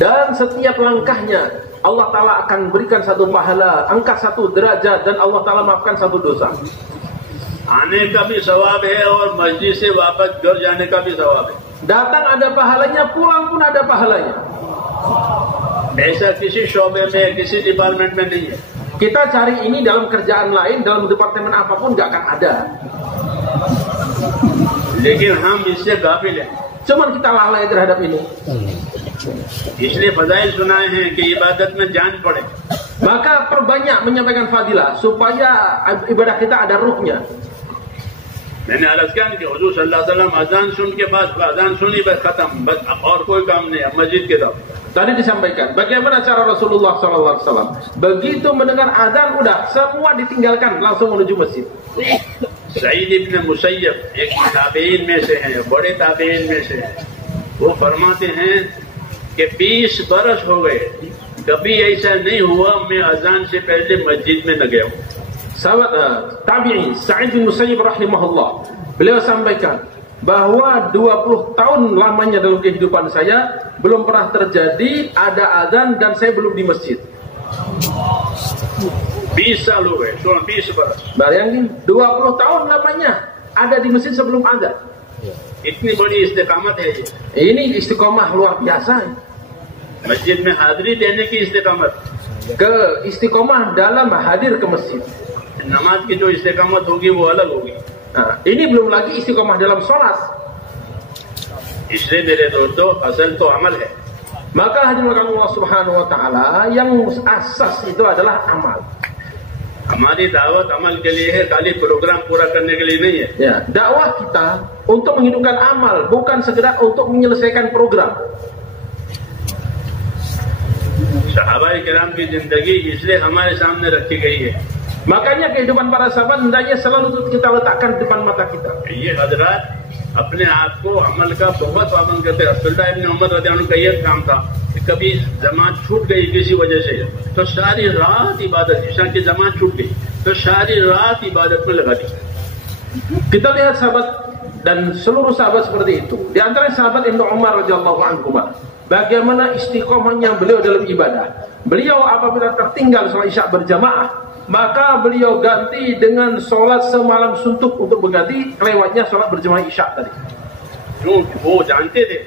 Dan setiap langkahnya Allah Ta'ala akan berikan satu pahala, angkat satu derajat, dan Allah Ta'ala maafkan satu dosa. आने का भी सवाब है और मस्जिद से वापस घर जाने का भी सवाब है। Datang ada pahalanya, pulang pun ada pahalanya. ऐसा किसी शोबे में, किसी डिपार्टमेंट में नहीं है। Kita cari ini dalam kerjaan lain, dalam departemen apapun gak akan ada. लेकिन हम इससे गाफिल हैं, Cuman kita lalai terhadap ini. इसलिए फजाइल सुनाए हैं कि इबादत में जान पड़े। Maka perbanyak menyampaikan fadilah supaya ibadah kita ada ruhnya. मैंने अर्ज किया कि हुजूर सल्लल्लाहु अलैहि वसल्लम अजान सुन के बाद अजान सुनी बस खत्म, बस और कोई काम नहीं है, मस्जिद के तरफ। Tadi disampaikan bagaimana cara Rasulullah SAW. Begitu mendengar azan udah semua ditinggalkan, langsung menuju masjid. Saeed इब्न मुसय्यब एक ताबीन में से हैं, बड़े ताबीन में से हैं। वो फरमाते हैं कि 20 बरस हो गए, कभी ऐसा नहीं हुआ मैं अजान से पहले मस्जिद में न गया हूँ। Sahabat tabi'in Sa'id bin Musayyib rahimahullah, beliau sampaikan bahwa 20 tahun lamanya dalam kehidupan saya belum pernah terjadi ada azan dan saya belum di masjid. 20 साल हो गए, 20 बरस। Bayangin 20 tahun lamanya ada di masjid sebelum azan. इतनी बड़ी इस्तिकामत है ये। Ini istiqomah luar biasa. मस्जिद में हाजिरी देने की इस्तिकामत, Ke istiqomah dalam hadir ke masjid. नमाज की जो इस्तिकामत होगी वो अलग होगी। Nah, ini belum lagi istiqomah dalam sholat. इसलिए मेरे दोस्तों असल तो अमल है। Maka hadirin Allah Subhanahu wa taala, yang asas itu adalah amal. हमारी दावत अमल के लिए है, खाली प्रोग्राम पूरा करने के लिए नहीं है। Ya, dakwah kita untuk menghidupkan amal, bukan sekedar untuk menyelesaikan program. सहाबाए किराम की जिंदगी इसलिए हमारे सामने रखी गई है। Makanya kehidupan para sahabat hendaknya selalu kita letakkan di depan mata kita. ये हजरात अपने आप को अमल का बहुत पाबंद करते हैं। अब्दुल्लाह इब्न उमर रज़ियल्लाहु अन्हु का ये काम था कि कभी जमात छूट गई किसी वजह से, तो सारी रात इबादत, ईशा की जमात छूट गई तो सारी रात इबादत में लगा दी। Kita lihat sahabat dan seluruh sahabat seperti itu. Di antara sahabat Ibnu Umar radhiyallahu anhu, bagaimana istiqomahnya beliau dalam ibadah. Beliau apabila tertinggal sholat isya berjamaah, maka beliau ganti dengan sholat semalam suntuk untuk mengganti lewatnya sholat berjamaah isya tadi. वो जानते थे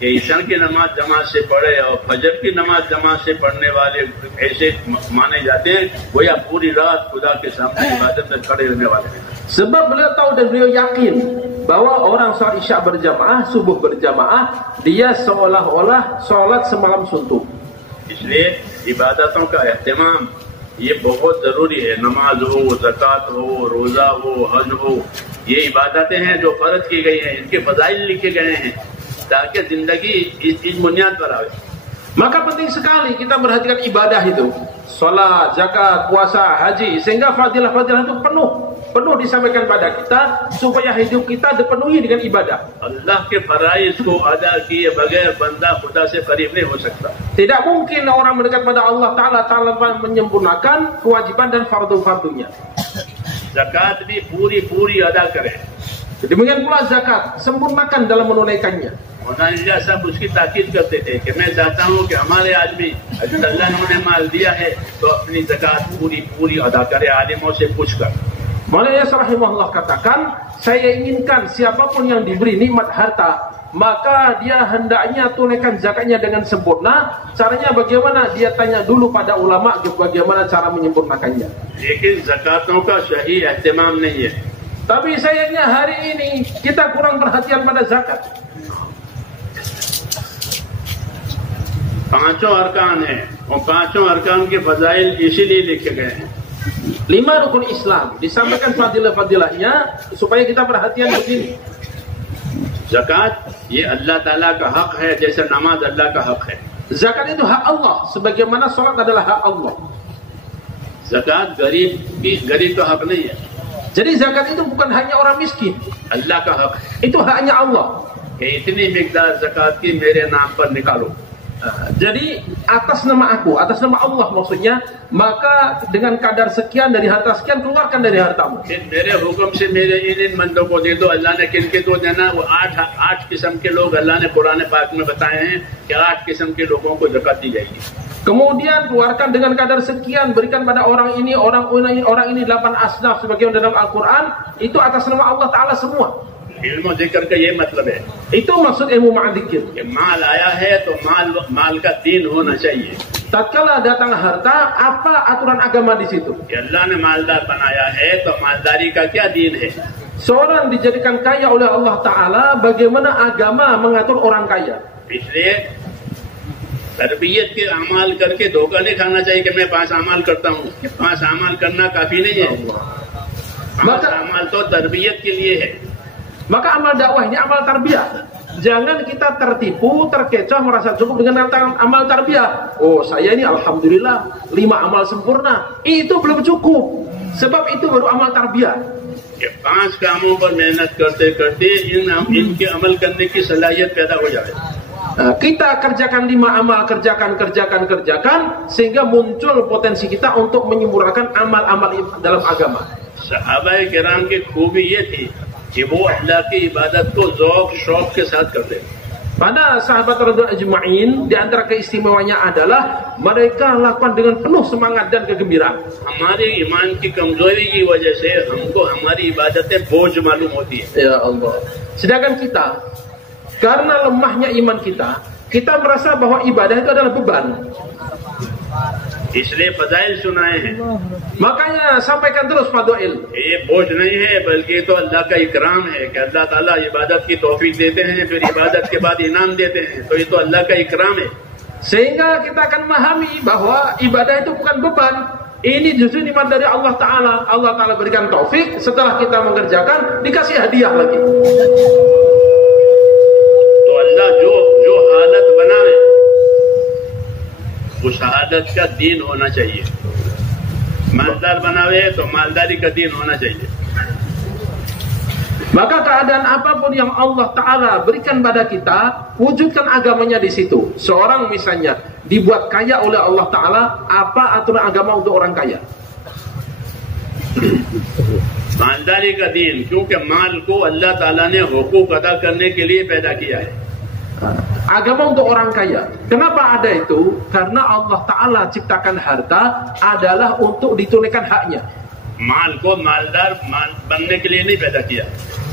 कि ईशा की नमाज जमात से पढ़े और फजर की नमाज जमात से पढ़ने वाले ऐसे माने जाते हैं वो या पूरी रात खुदा के सामने इबादत में खड़े रहने वाले हैं। Sebab beliau tahu dan beliau yakin bahwa orang sholat isya berjamaah, subuh berjamaah, dia seolah-olah sholat semalam suntuk. इसलिए इबादतों का एहतमाम ये बहुत जरूरी है। नमाज हो, ज़कात हो, रोजा हो, हज हो, ये इबादतें हैं जो फर्ज की गई हैं, इनके फजाइल लिखे गए हैं ताकि जिंदगी इस बुनियाद पर आवे। Maka penting sekali kita perhatikan ibadah itu, sholat, zakat, puasa, haji, sehingga fadilah-fadilah itu penuh disampaikan pada kita supaya hidup kita dipenuhi dengan ibadah. अल्लाह के फराइज को अदा किए बगैर बंदा खुदा से करीब नहीं हो सकता। Tidak mungkin orang mendekat pada Allah Ta'ala menyempurnakan kewajiban dan fardu-fardunya. ज़कात भी पूरी अदा करे। Demikian pula zakat, sempurnakan dalam menunaikannya. मौलाना साहब उसकी ताकीद करते थे कि मैं चाहता हूँ कि हमारे आदमी अगर अल्लाह ने माल दिया है तो अपनी ज़कात पूरी अदा करे, आलिमों से पूछ कर। Maulana rahimahullah katakan, saya inginkan siapapun yang diberi nikmat harta, maka dia hendaknya tunaikan zakatnya dengan sempurna. Caranya bagaimana? Dia tanya dulu pada ulama bagaimana cara menyempurnakannya. लेकिन ज़कातों का सही एहतमाम नहीं है। Tapi sayangnya hari ini kita kurang perhatian pada zakat. पांचों अरकान हैं और पांचों अरकान के फजाइल इसीलिए लिखे गए हैं। 5 rukun Islam disampaikan fadilah-fadilahnya supaya kita perhatian begini. ज़कात ये अल्लाह ताला का हक है जैसे नमाज अल्लाह का हक है। Zakat itu hak Allah sebagaimana salat adalah hak Allah. ज़कात गरीब का हक नहीं है, Jadi zakat itu bukan hanya orang miskin, अल्लाह का हक है itu haknya Allah. कि इतनी मिकदार ज़कात की मेरे नाम पर निकालो। Jadi atas nama aku, atas nama Allah maksudnya, maka dengan kadar sekian dari harta sekian keluarkan dari hartamu. फिर मेरे हुक्म से मेरे इन बंदों को दे दो। अल्लाह ने किनके को देना? वो आठ किस्म के लोग अल्लाह ने कुरान पाक में बताए हैं कि 8 किस्म के लोगों को ज़कात दी जाएगी। Kemudian keluarkan dengan kadar sekian, berikan pada orang ini 8 asnaf sebagaimana dalam Al-Quran. Itu atas nama Allah Ta'ala semua. इल्म जिक्र का ये मतलब है Itu maksud ilmu ma'adzikir. कि माल आया है तो माल का दीन होना चाहिए। Tatkala datang harta, apa aturan agama di situ? कि अल्लाह ने मालदार बनाया है तो मालदारी का क्या दीन है? Seorang dijadikan kaya oleh Allah Ta'ala, bagaimana agama mengatur orang kaya. इसलिए तरबियत के अमाल करके धोखा नहीं खाना चाहिए कि मैं 5 अमाल करता हूँ। 5 अमाल करना काफी नहीं है। 5 अमाल तो तरबियत के लिए है। Maka amal dakwah ini amal tarbiyah. Jangan kita tertipu, terkecoh, merasa cukup dengan amal tarbiyah. Oh, saya ini alhamdulillah 5 amal sempurna. Itu belum cukup. Sebab itu baru amal tarbiyah. 5 कामों पर मेहनत करते करते इनके अमल करने की सलाहियत पैदा हो जाए। Kita kerjakan 5 amal, kerjakan sehingga muncul potensi kita untuk menyempurnakan amal-amal dalam agama. सहाबाए किराम की खूबी ये थी कि वो अल्लाह की इबादत को ज़ौक़ शौक़ के साथ करते। Pada sahabat radhiyallahu ajma'in, di antara keistimewanya adalah mereka lakukan dengan penuh semangat dan kegembiraan. हमारे ईमान की कमजोरी की वजह से हमको हमारी इबादतें बोझ मालूम होती है। Ya Allah. Sedangkan kita, karena lemahnya iman kita merasa bahwa ibadah itu adalah beban. इसलिए फजाइल सुनाए हैं। Makanya sampaikan terus fadail. ये बोझ नहीं है बल्कि तो अल्लाह का इकराम है कि अल्लाह ताला इबादत की तौफीक देते हैं, फिर इबादत के बाद इनाम देते हैं, तो ये तो अल्लाह का इकराम है। Sehingga kita akan memahami bahwa ibadah itu bukan beban. Ini justru nikmat dari Allah Ta'ala. Allah Ta'ala berikan taufik, setelah kita mengerjakan dikasih hadiah lagi. तो अल्लाह जो हालत बनावे उस हालत का दीन होना चाहिए। मालदार बनावे तो मालदारी का दीन होना चाहिए। Maka keadaan apapun yang Allah Ta'ala berikan pada kita, wujudkan agamanya di situ. Seorang misalnya dibuat kaya oleh Allah Ta'ala, apa aturan agama untuk orang kaya? मालदारी का दीन, क्योंकि माल को अल्लाह ताला ने हुकूक अदा करने के लिए पैदा किया है। Agama untuk orang kaya. Kenapa ada itu? Karena Allah Ta'ala ciptakan harta adalah untuk ditunaikan haknya. माल को मालदार बनने के लिए नहीं पैदा किया।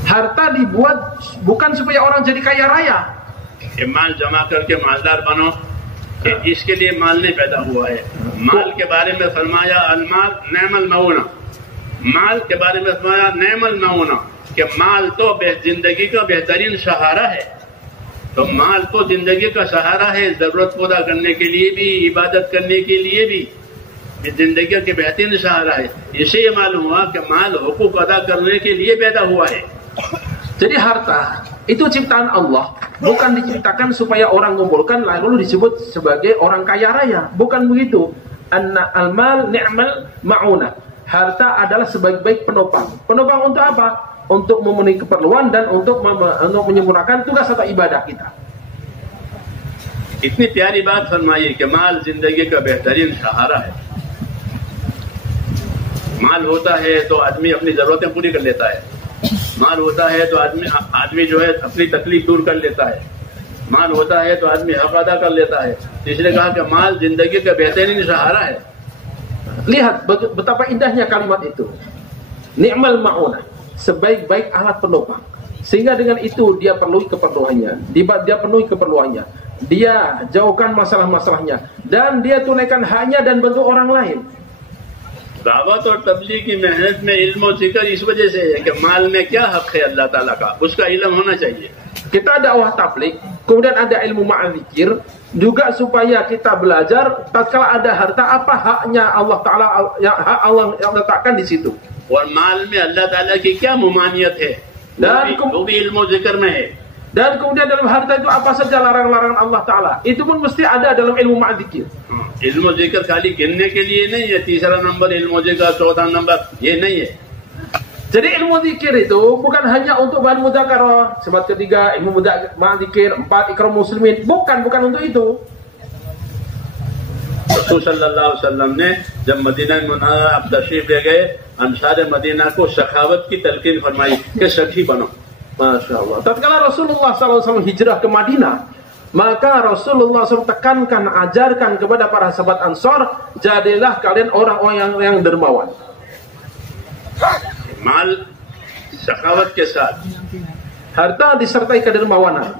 Harta dibuat bukan supaya orang jadi kaya raya. ये माल जमा करके मालदार बनो, इसके लिए माल नहीं पैदा हुआ है। माल के बारे में फरमाया अलमाल नेमल मऊना, माल के बारे में फरमाया नेमल मऊना कि माल तो जिंदगी का बेहतरीन सहारा है। तो माल तो जिंदगी का सहारा है, जरूरत पूरा करने के लिए भी, इबादत करने के लिए भी, जिंदगी के बेहतरीन सहारा है। इसे ये मालूम हुआ कि माल हुकूक अदा करने के लिए पैदा हुआ है। Jadi harta itu ciptaan Allah, bukan diciptakan supaya orang mengumpulkan lalu disebut sebagai orang kaya raya. Bukan begitu. Al-mal ni'mal ma'una. Harta adalah sebaik-baik penopang. Penopang untuk apa? Untuk memenuhi keperluan dan untuk menyempurnakan tugas atau ibadah kita. इतनी प्यारी बात फरमाई कि माल जिंदगी का बेहतरीन सहारा है। माल होता है तो आदमी अपनी जरूरतें पूरी कर लेता है। माल होता है तो आदमी जो है अपनी तकलीफ दूर कर लेता है। माल होता है तो आदमी हक अदा कर लेता है। इसलिए कहा कि माल जिंदगी का बेहतरीन सहारा है। Lihat betapa indahnya kalimat itu. Ni'mal ma'unah, sebaik-baik alat penopang. Sehingga dengan itu dia penuhi keperluannya, dia penuhi keperluannya, dia jauhkan masalah-masalahnya, dan dia tunaikan haknya dan bantu orang lain. दावत और तबलीग की मेहनत में इल्म और जिक्र इस वजह से है कि माल में क्या हक है अल्लाह ताला का, उसका इल्म होना चाहिए। Kita dakwah tabligh, kemudian ada ilmu ma'adzikir, juga supaya kita belajar tatkala ada harta apa haknya Allah Ta'ala, hak Allah yang letakkan di situ. और माल में अल्लाह ताला की क्या मुमानियत है, वो भी इल्म और जिक्र में है। Dan kemudian dalam harta itu apa saja larangan-larangan Allah Ta'ala, itu pun mesti ada dalam ilmu ma'adzikir. इल्म जिक्र खाली गिनने के लिए नहीं है, तीसरा नंबर इल्म जिक्र, चौथा नंबर ये नहीं है। Jadi ilmu zikir itu bukan hanya untuk bahan mudzakarah, sebat ketiga ilmu ma'adzikir, 4 ikram muslimin, bukan untuk itu. रसूल सल्लल्लाहु अलैहि वसल्लम ने जब मदीना मुनव्वरा अब तशरीफ ले गए, अंसार मदीना को सखावत की तलकीन फरमाई कि सखी बनो। Masya Allah. Tatkala Rasulullah SAW hijrah ke Madinah, maka Rasulullah SAW tekankan, ajarkan kepada para sahabat Ansar, jadilah kalian orang-orang yang dermawan. माल सखावत के साथ, harta disertai kedermawanan,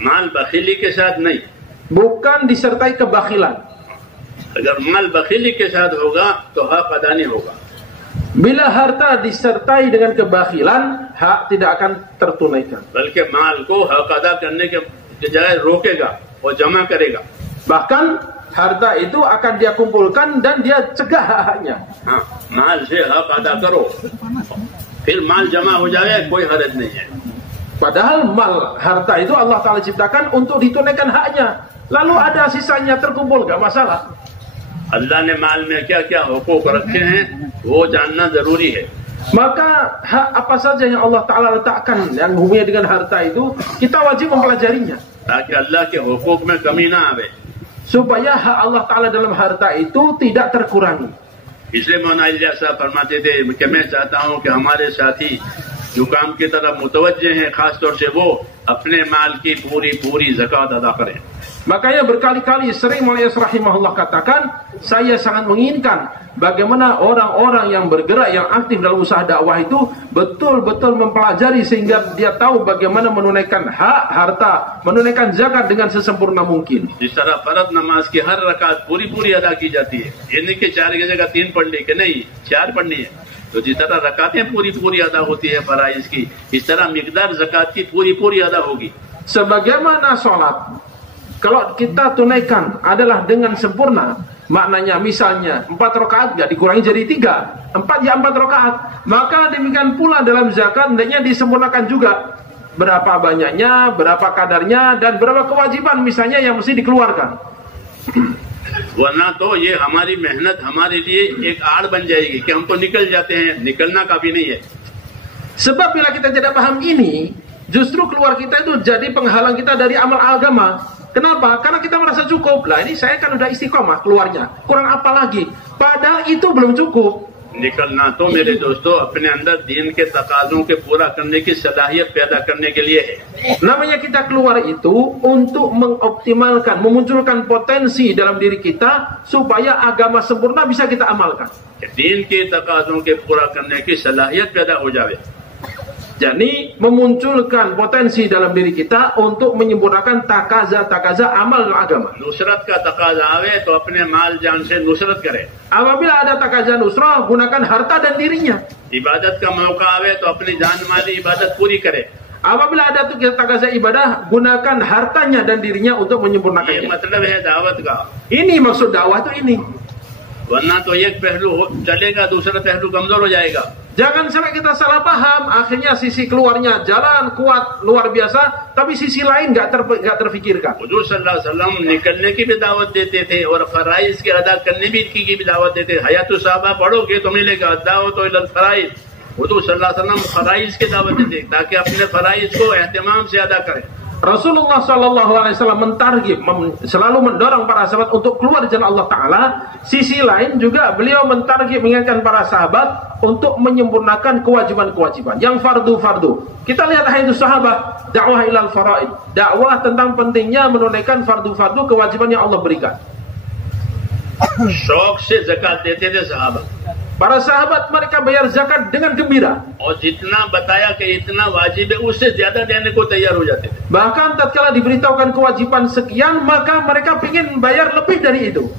माल बखीली के साथ नहीं। bukan disertai kebakhilan. अगर माल बखीली के साथ होगा तो हक अदा नहीं होगा। Bila harta disertai dengan kebakhilan, hak tidak akan tertunaikan. बल्कि माल को हक अदा करने के बजाय रोकेगा और जमा करेगा। Bahkan harta itu akan dia kumpulkan dan dia cegah hak-haknya. हाँ, माल से हक अदा करो, फिर माल जमा हो जाए, कोई हरज नहीं है। Padahal harta itu Allah Ta'ala ciptakan untuk ditunaikan haknya. Lalu ada sisanya terkumpul, gak masalah. अल्लाह ने माल में क्या क्या हुकूक रखे हैं वो जानना जरूरी है। Maka hak apa saja yang Allah Ta'ala letakkan yang hubungannya dengan harta itu, kita wajib mempelajarinya, ताकि अल्लाह के हुकूक में कमी ना आवे, supaya hak Allah Ta'ala dalam harta itu tidak terkurangi. इसलिए मौलाना इलियास साहब फरमाते थे कि मैं चाहता हूँ कि हमारे साथी जो काम की तरफ मुतवज्जे हैं, खास तौर से वो अपने माल की पूरी ज़कात अदा करें। Makanya berkali-kali sering Mu'ayyaz rahimahullah katakan, saya sangat menginginkan bagaimana orang-orang yang bergerak, yang aktif dalam usaha dakwah itu betul-betul mempelajari sehingga dia tahu bagaimana menunaikan hak harta, menunaikan zakat dengan sesempurna mungkin. जिस तरह फर्ज नमाज की हर रकात पूरी अदा की जाती है, ये नहीं कि 4 की जगह 3 पढ़ ली, कि नहीं 4 पढ़नी है, तो जिस तरह रकातें पूरी अदा होती है फराइज की, इस तरह मिकदार ज़कात की पूरी अदा होगी। Sebagaimana sholat, kalau kita tunaikan adalah dengan sempurna, maknanya misalnya 4 rakaat gak dikurangi jadi 3, 4 ya 4 rakaat, maka demikian pula dalam zakat hendaknya disempurnakan juga. Berapa banyaknya, berapa kadarnya, dan berapa kewajiban misalnya yang mesti dikeluarkan. वरना तो ये हमारी मेहनत हमारे लिए एक आड़ बन जाएगी कि हम तो निकल जाते हैं, निकलना काफी नहीं है। Sebab bila kita tidak paham ini, justru keluar kita itu jadi penghalang kita dari amal agama. Kenapa? Karena kita merasa cukup. Lah ini saya kan udah istiqomah keluarnya, kurang apa lagi? Padahal itu belum cukup. निकलना तो मेरे दोस्तों अपने अंदर दीन के तकाज़ों के पूरा करने की सलाहियत पैदा करने के लिए है। Namanya kita keluar itu untuk mengoptimalkan, memunculkan potensi dalam diri kita supaya agama sempurna bisa kita amalkan. दीन के तकाज़ों के पूरा करने की सलाहियत पैदा हो जाए। Jadi memunculkan potensi dalam diri kita untuk menyempurnakan takaza amal dalam agama. Nusrat का तकाज़ा आवे तो अपने माल जान से नुसरत करे। Apabila ada takaza nusrah, gunakan harta dan dirinya. इबादत का मौका आवे तो अपनी जान माली इबादत पूरी करे। Apabila ada takaza ibadah, gunakan hartanya dan dirinya untuk ये menyempurnakannya. मतलब है दावत का। Ini maksud dakwah itu ini. वरना तो एक पहलू चलेगा, दूसरा पहलू कमजोर हो जाएगा। Jangan sampai kita salah paham, akhirnya sisi keluarnya jalan kuat luar biasa, tapi sisi lain nggak terfikirkan. हुजूर सल्लल्लाहु अलैहि वसल्लम निकलने की भी दावत देते थे और फराइज के अदा करने की भी दावत देते थे। हयातु सहाबा पढ़ोगे तो मिलेगा दावत इलल फराइज। हुजूर सल्लल्लाहु अलैहि वसल्लम फराइज की दावत देते ताकि अपने फराइज को एहतिमाम से अदा करें। Rasulullah Shallallahu Alaihi Wasallam mentargib, selalu mendorong para sahabat untuk keluar dari jalan Allah Taala. Sisi lain juga beliau mentargib, mengingatkan para sahabat untuk menyempurnakan kewajiban-kewajiban yang fardu-fardu. Kita lihat hadis sahabat, dakwah ilal faraid, dakwah tentang pentingnya menunaikan fardu-fardu kewajiban yang Allah berikan. शौक से ज़कात देते थे साहबा। Para sahabat mereka bayar zakat dengan gembira. और जितना बताया कि इतना वाजिब है उससे ज्यादा देने को तैयार हो जाते थे। Bahkan tatkala diberitahukan kewajiban sekian, maka mereka ingin bayar lebih dari itu.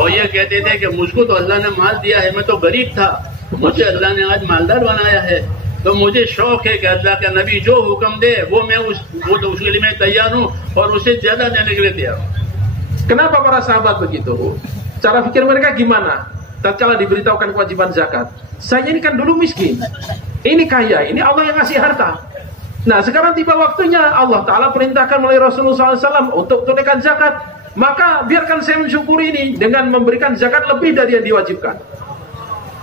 और ये कहते थे कि मुझको तो अल्लाह ने माल दिया है, मैं तो गरीब था, मुझे अल्लाह ने आज मालदार बनाया है, तो मुझे शौक है कि अल्लाह का नबी जो हुक्म दे वो मैं उसके लिए मैं तैयार हूँ और उससे ज्यादा देने के लिए तैयार हूँ। Kenapa para sahabat begitu? Cara pikir mereka gimana? Tatkala diberitahukan kewajiban zakat, saya ini kan dulu miskin, ini kaya, ini Allah yang ngasih harta. Nah sekarang tiba waktunya Allah Ta'ala perintahkan melalui Rasulullah SAW untuk tunaikan zakat, maka biarkan saya mensyukuri ini dengan memberikan zakat lebih dari yang diwajibkan.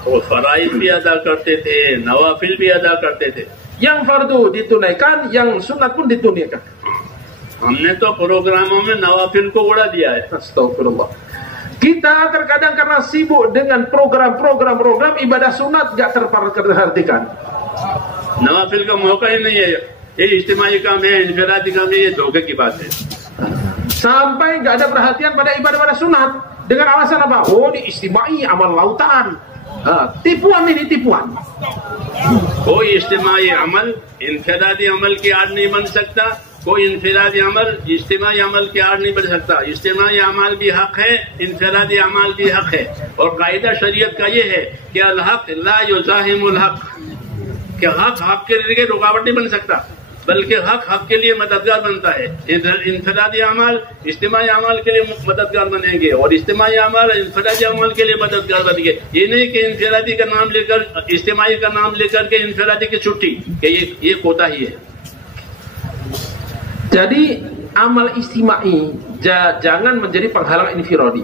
तो फराइज भी अदा करते थे, नवाफिल भी अदा करते थे। Yang fardu ditunaikan, yang sunat pun ditunaikan. हमने तो प्रोग्रामों में नवाफिल को उड़ा दिया है। Astagfirullah. Kita terkadang karena sibuk dengan program ibadah sunat gak terperhatikan. नवाफिल का मौका ही नहीं है, ये इज्तिमाई काम है, इनफिरादी काम है, ये धोखे की बात है। Sampai gak ada perhatian pada ibadah sunat dengan alasan apa? Oh ini istimewa amal lautan. Tipuan ini tipuan. कोई इज्तिमाई अमल इनफिरादी अमल की आड़ नहीं बन सकता, कोई इनफिरादी अमल इज्तिमाई अमल की आड़ नहीं बन सकता। इज्तिमाई अमल भी हक है, इनफिरादी अमल भी हक है, और कायदा शरीयत का ये है कि अल हक ला युज़ाहिमुल हक, कि हक के लिए रुकावट नहीं बन सकता, बल्कि हक के लिए मददगार बनता है। इनफिरादी अमल इज्तिमाई अमल के लिए मददगार बनेंगे और इज्तिमाई अमल इनफिरादी अमल के लिए मददगार बनेंगे। ये नहीं कि इनफिरादी का नाम लेकर इज्तिमाई का नाम लेकर के इनफिरादी की छुट्टी, कि ये कोताही है। Jadi amal istimai jangan menjadi penghalang infiradi.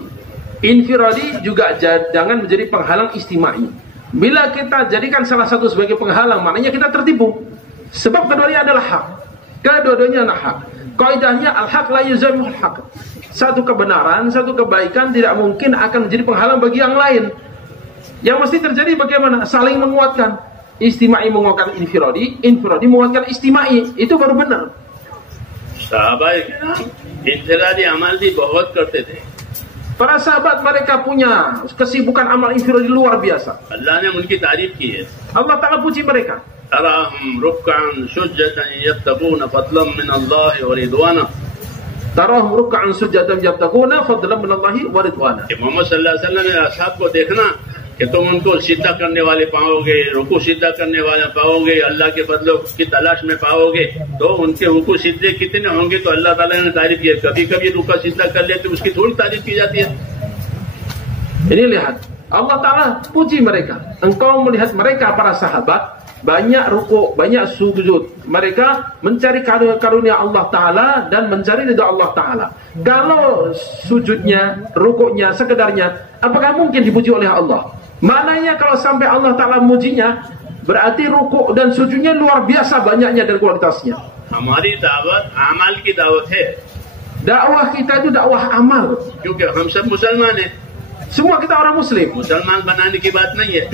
Infiradi juga jangan menjadi penghalang istimai. Bila kita jadikan salah satu sebagai penghalang, maknanya kita tertipu. Sebab keduanya adalah hak. Kedua-duanya adalah hak. Kaidahnya al-haq la yuzamul haq. Satu kebenaran, satu kebaikan tidak mungkin akan menjadi penghalang bagi yang lain. Yang mesti terjadi bagaimana? Saling menguatkan. Istimai menguatkan infiradi, infiradi menguatkan istimai. Itu baru benar. Sahabat infiradi amal भी बहुत करते थे. Para sahabat mereka punya kesibukan amal infiradi luar biasa. Allah ने उनकी तारीफ की है. Allah Ta'ala puji mereka. تراهم ركعا سجدا يبتغون فضلا من الله ورضوانا. Tarahum ruk'an sujadan yabtaguna fadlan min Allahi wa ridwana. Mohammad सल्लल्लाहु अलैहि वसल्लम ने असहाब को देखना कि तुम उनको सीधा करने वाले पाओगे, रुकू सीधा करने वाले पाओगे, अल्लाह के फजलों की तलाश में पाओगे. तो उनके रुकू सीधे कितने होंगे तो अल्लाह ताला ने तारीफ किया. कभी कभी रुका सीधा कर लेते उसकी थोड़ी तारीफ की जाती है. Ini lihat, Allah Ta'ala puji mereka. Engkau melihat mereka para sahabat banyak ruku, banyak sujud. Mereka mencari karunia Allah Ta'ala dan mencari ridha Allah Ta'ala. Kalau sujudnya, rukuknya, sekedarnya, apakah mungkin dipuji oleh Allah? Maknanya kalau sampai Allah Ta'ala mujinya, berarti rukuk dan sujudnya luar biasa banyaknya dan kualitasnya. हमारी दावत अमल की दावत है. Dakwah kita itu dakwah amal. क्योंकि हम सब मुसलमान हैं. Semua kita orang muslim. मुसलमान बनाने की बात नहीं है.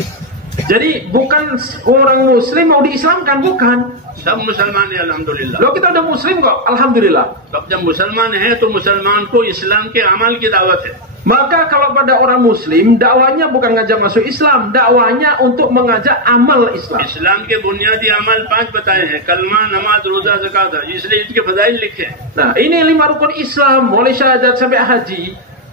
Jadi bukan orang muslim mau diislamkan, bukan. सब मुसलमान है अल्हम्दुलिल्लाह. Loh, kita udah muslim kok, alhamdulillah. अब जब मुसलमान है तो मुसलमान को इस्लाम के अमल की दावत है. Maka kalau pada orang muslim, dakwanya bukan ngajak masuk Islam, dakwanya untuk mengajak amal Islam. इस्लाम के बुनियादी अमल 5 बताए हैं. कलमा, नमाज, रोजा, ज़कात. इसलिए इसके फजाइल लिखे हैं. Nah, ini 5 rukun Islam, mulai syahadat sampai haji.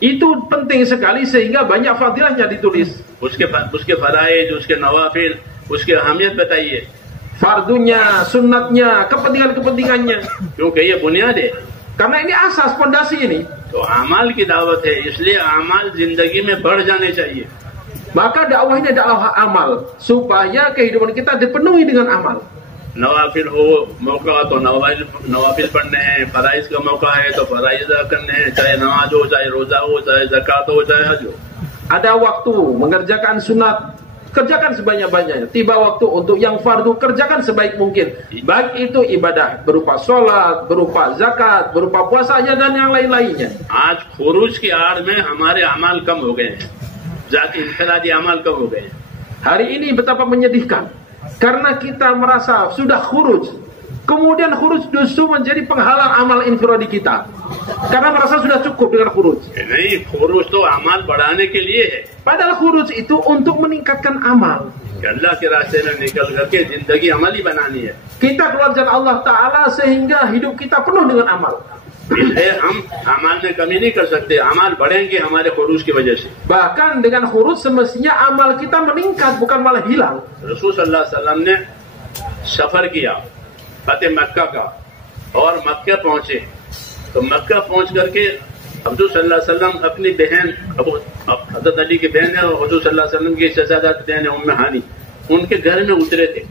Itu penting sekali sehingga banyak fadilahnya ditulis. उसके फराइज, उसके नवाफिल, उसकी अहमियत बताइए. Fardunya, sunnatnya, kepentingan-kepentingannya. क्योंकि ये बुनियाद है. Karena ini asas, pondasi ini. तो अमल की दावत है, इसलिए अमल जिंदगी में बढ़ जाने चाहिए. Maka dakwah ini dakwah amal, supaya kehidupan kita dipenuhi dengan amal. नवाफिल हो मौका तो नवाफिल पढ़ने हैं. फराइज का मौका है तो फराइज अदा करने हैं. चाहे नमाज हो, चाहे रोजा हो, चाहे ज़कात हो, चाहे हज हो. Ada waktu mengerjakan sunat, kerjakan sebanyak-banyaknya. Tiba waktu untuk yang fardu, kerjakan sebaik mungkin. Baik itu ibadah berupa sholat, berupa zakat, berupa puasa aja dan yang lain-lainnya. आज खुरूज की आड़ में हमारे अमल कम हो गए हैं. जाति इंफरादी अमल कम हो गए हैं. Hari ini betapa menyedihkan. Karena kita merasa sudah khuruj. Kemudian khuruj justru menjadi penghalang amal infiradi kita. Karena merasa sudah cukup dengan khuruj. नहीं, खुरूज तो अमल बढ़ाने के लिए है. Padahal khuruj itu untuk meningkatkan amal. कि अल्लाह के रास्ते में निकल करके जिंदगी अमली बनानी है. Kita keluar jalan Allah Ta'ala sehingga hidup kita penuh dengan amal. इसलिए हम अमल में कमी नहीं कर सकते. अमल बढ़ेंगे हमारे खुरूज की वजह से. Bahkan dengan khuruj semestinya amal kita meningkat, bukan malah hilang. रसूल सल्लल्लाहु अलैहि वसल्लम ने सफर किया फतेह मक्का का और मक्का पहुंचे. तो मक्का पहुंच करके हजूर सल्लल्लाहु अलैहि वसल्लम अपनी बहन हजरत अली की बहन है और हजूर सल्लल्लाहु अलैहि वसल्लम की शहजादी बहन है उम्मे हानी, उनके घर में उतरे थे